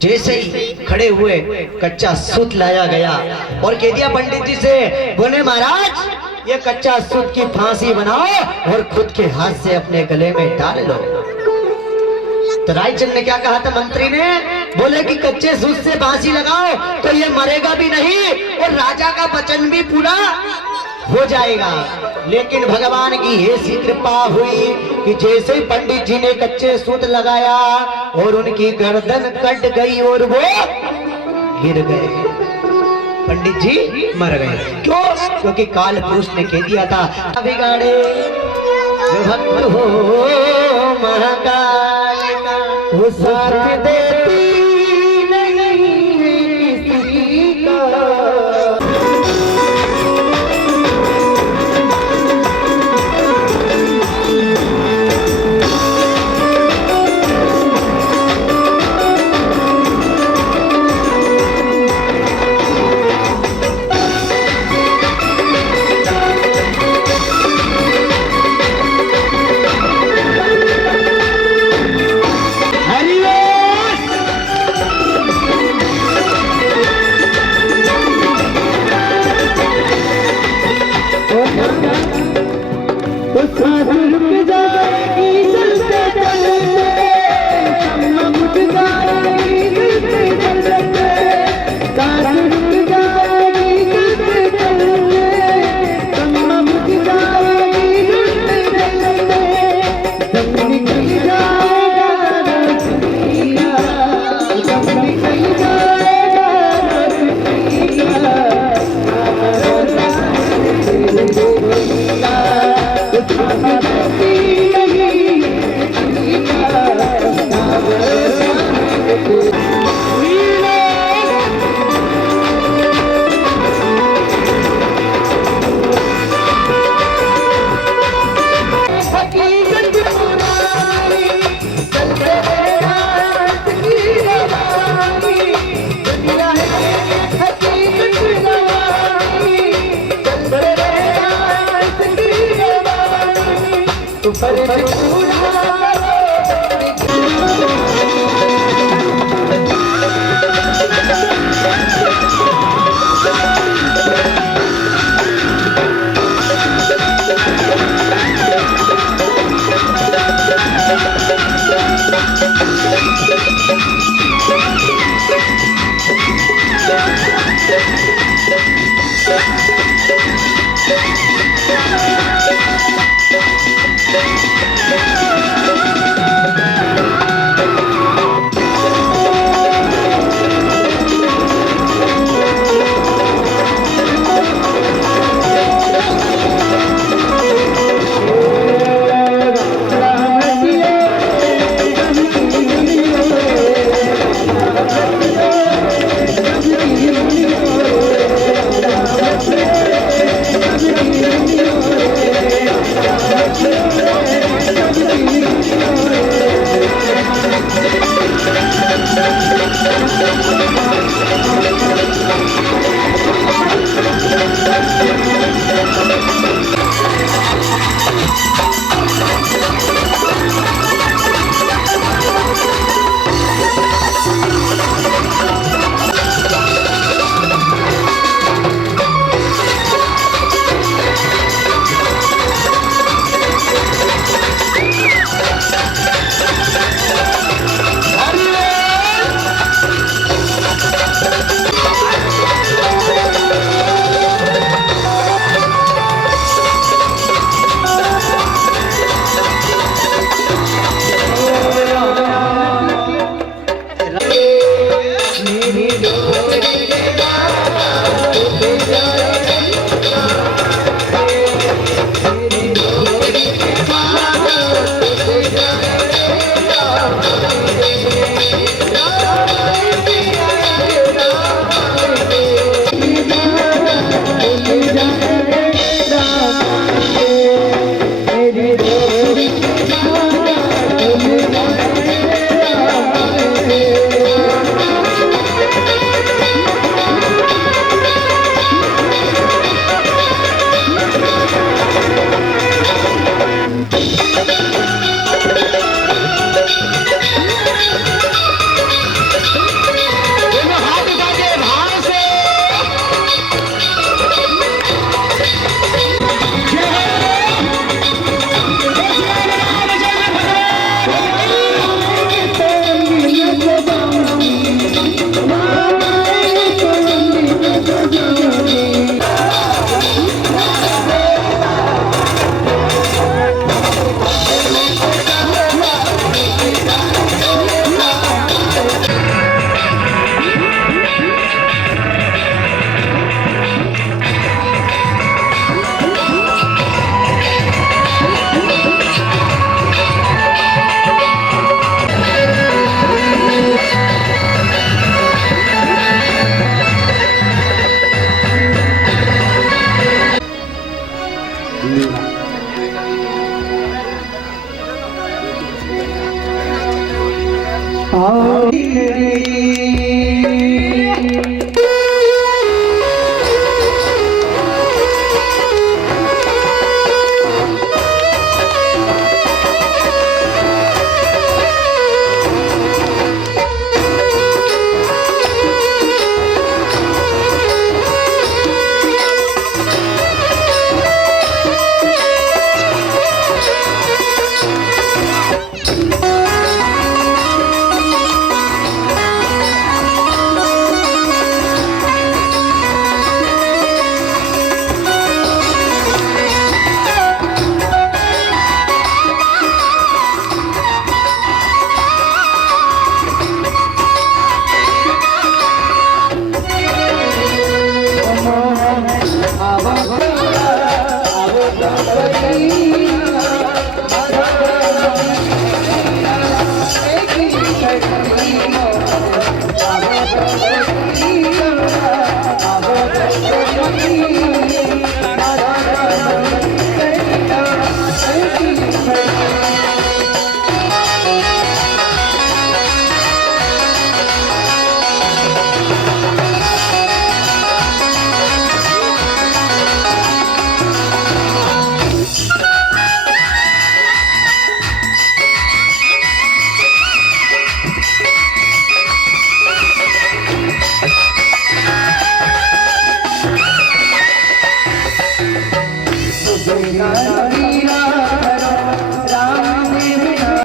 जैसे ही खड़े हुए, कच्चा सूत लाया गया और कह दिया पंडित जी से, बोले महाराज ये कच्चा सूत की फांसी बनाओ और खुद के हाथ से अपने गले में डाल लो। तो रायचंद ने क्या कहा था मंत्री ने? बोले कि कच्चे सूत से फांसी लगाओ तो ये मरेगा भी नहीं और राजा का वचन भी पूरा हो जाएगा। लेकिन भगवान की ऐसी कृपा हुई कि जैसे पंडित जी ने कच्चे सूत लगाया और उनकी गर्दन कट गई और वो गिर गए, पंडित जी मर गए। क्यों? क्योंकि काल पुरुष ने कह दिया था, बिगाड़े भक्त हो महाकाल का, वो साथ देती नहीं किसी का।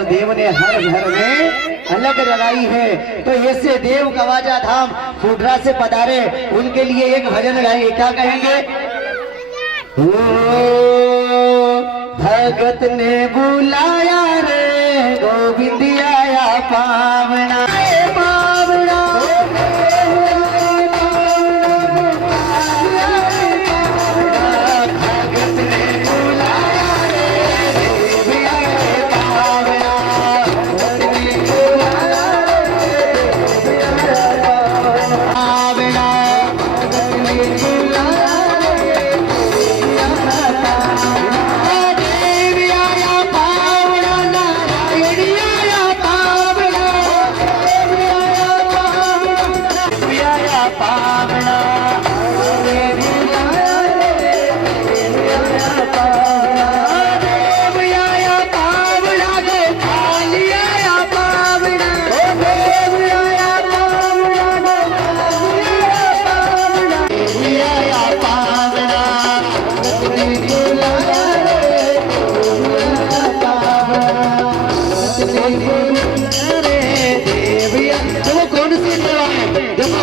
देव ने हर घर में अलग लगाई है, तो ऐसे देव कवाजा धाम फुटरा से पधारे, उनके लिए एक भजन गाएंगे। क्या कहेंगे? ओ भगत ने बुलाया रे, गोविंद आया पावना पावना, भगत ने बुलाया रे, देव आए पावना, पावना देव आया पावना, नारायण आया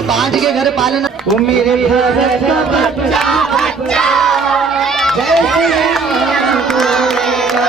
बांझ के घर पालना। वो मेरे भारत का बच्चा जय श्री राम बोलेगा।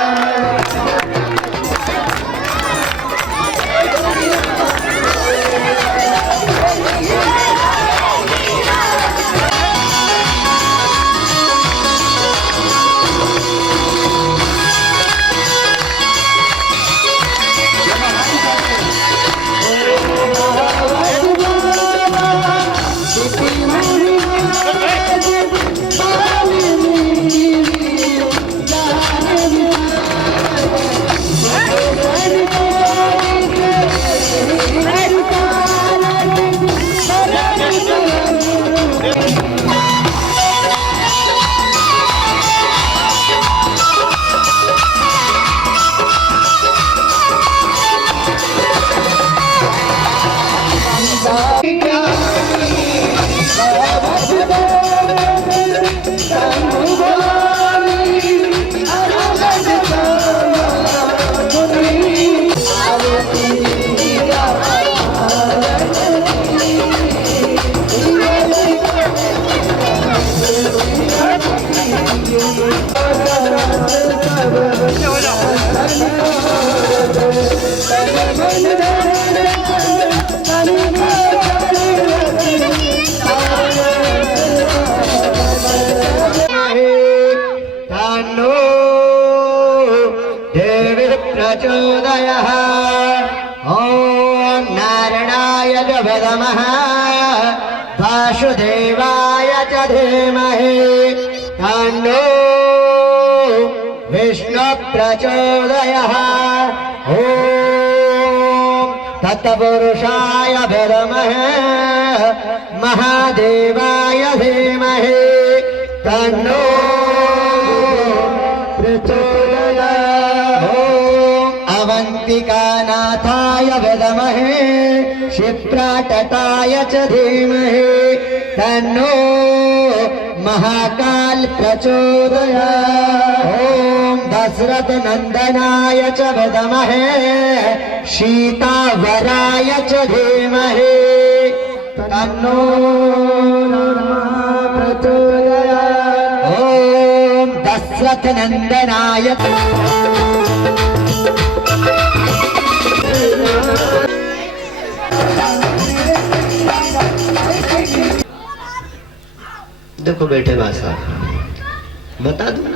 प्रचोदयः ॐ नारायणाय च विद्मः वासुदेवाय च धीमहि तन्नो विष्णु प्रचोदयः ॐ तत्पुरुषाय विद्मः महादेवाय धीमहि तन्नो प्रचोदयात्। अवन्तिकानाथाय विद्महे क्षिप्राटटाय च धीमहि तन्नो महाकाल प्रचोदयात्। ॐ दशरथ नन्दनाय च विद्महे सीतावराय च धीमहि तन्नो प्रचोदयात्। ॐ दशरथ नन्दनाय देखो बेटे भाषा बता दूं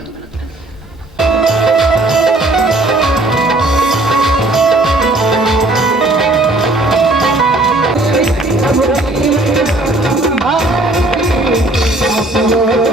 Oh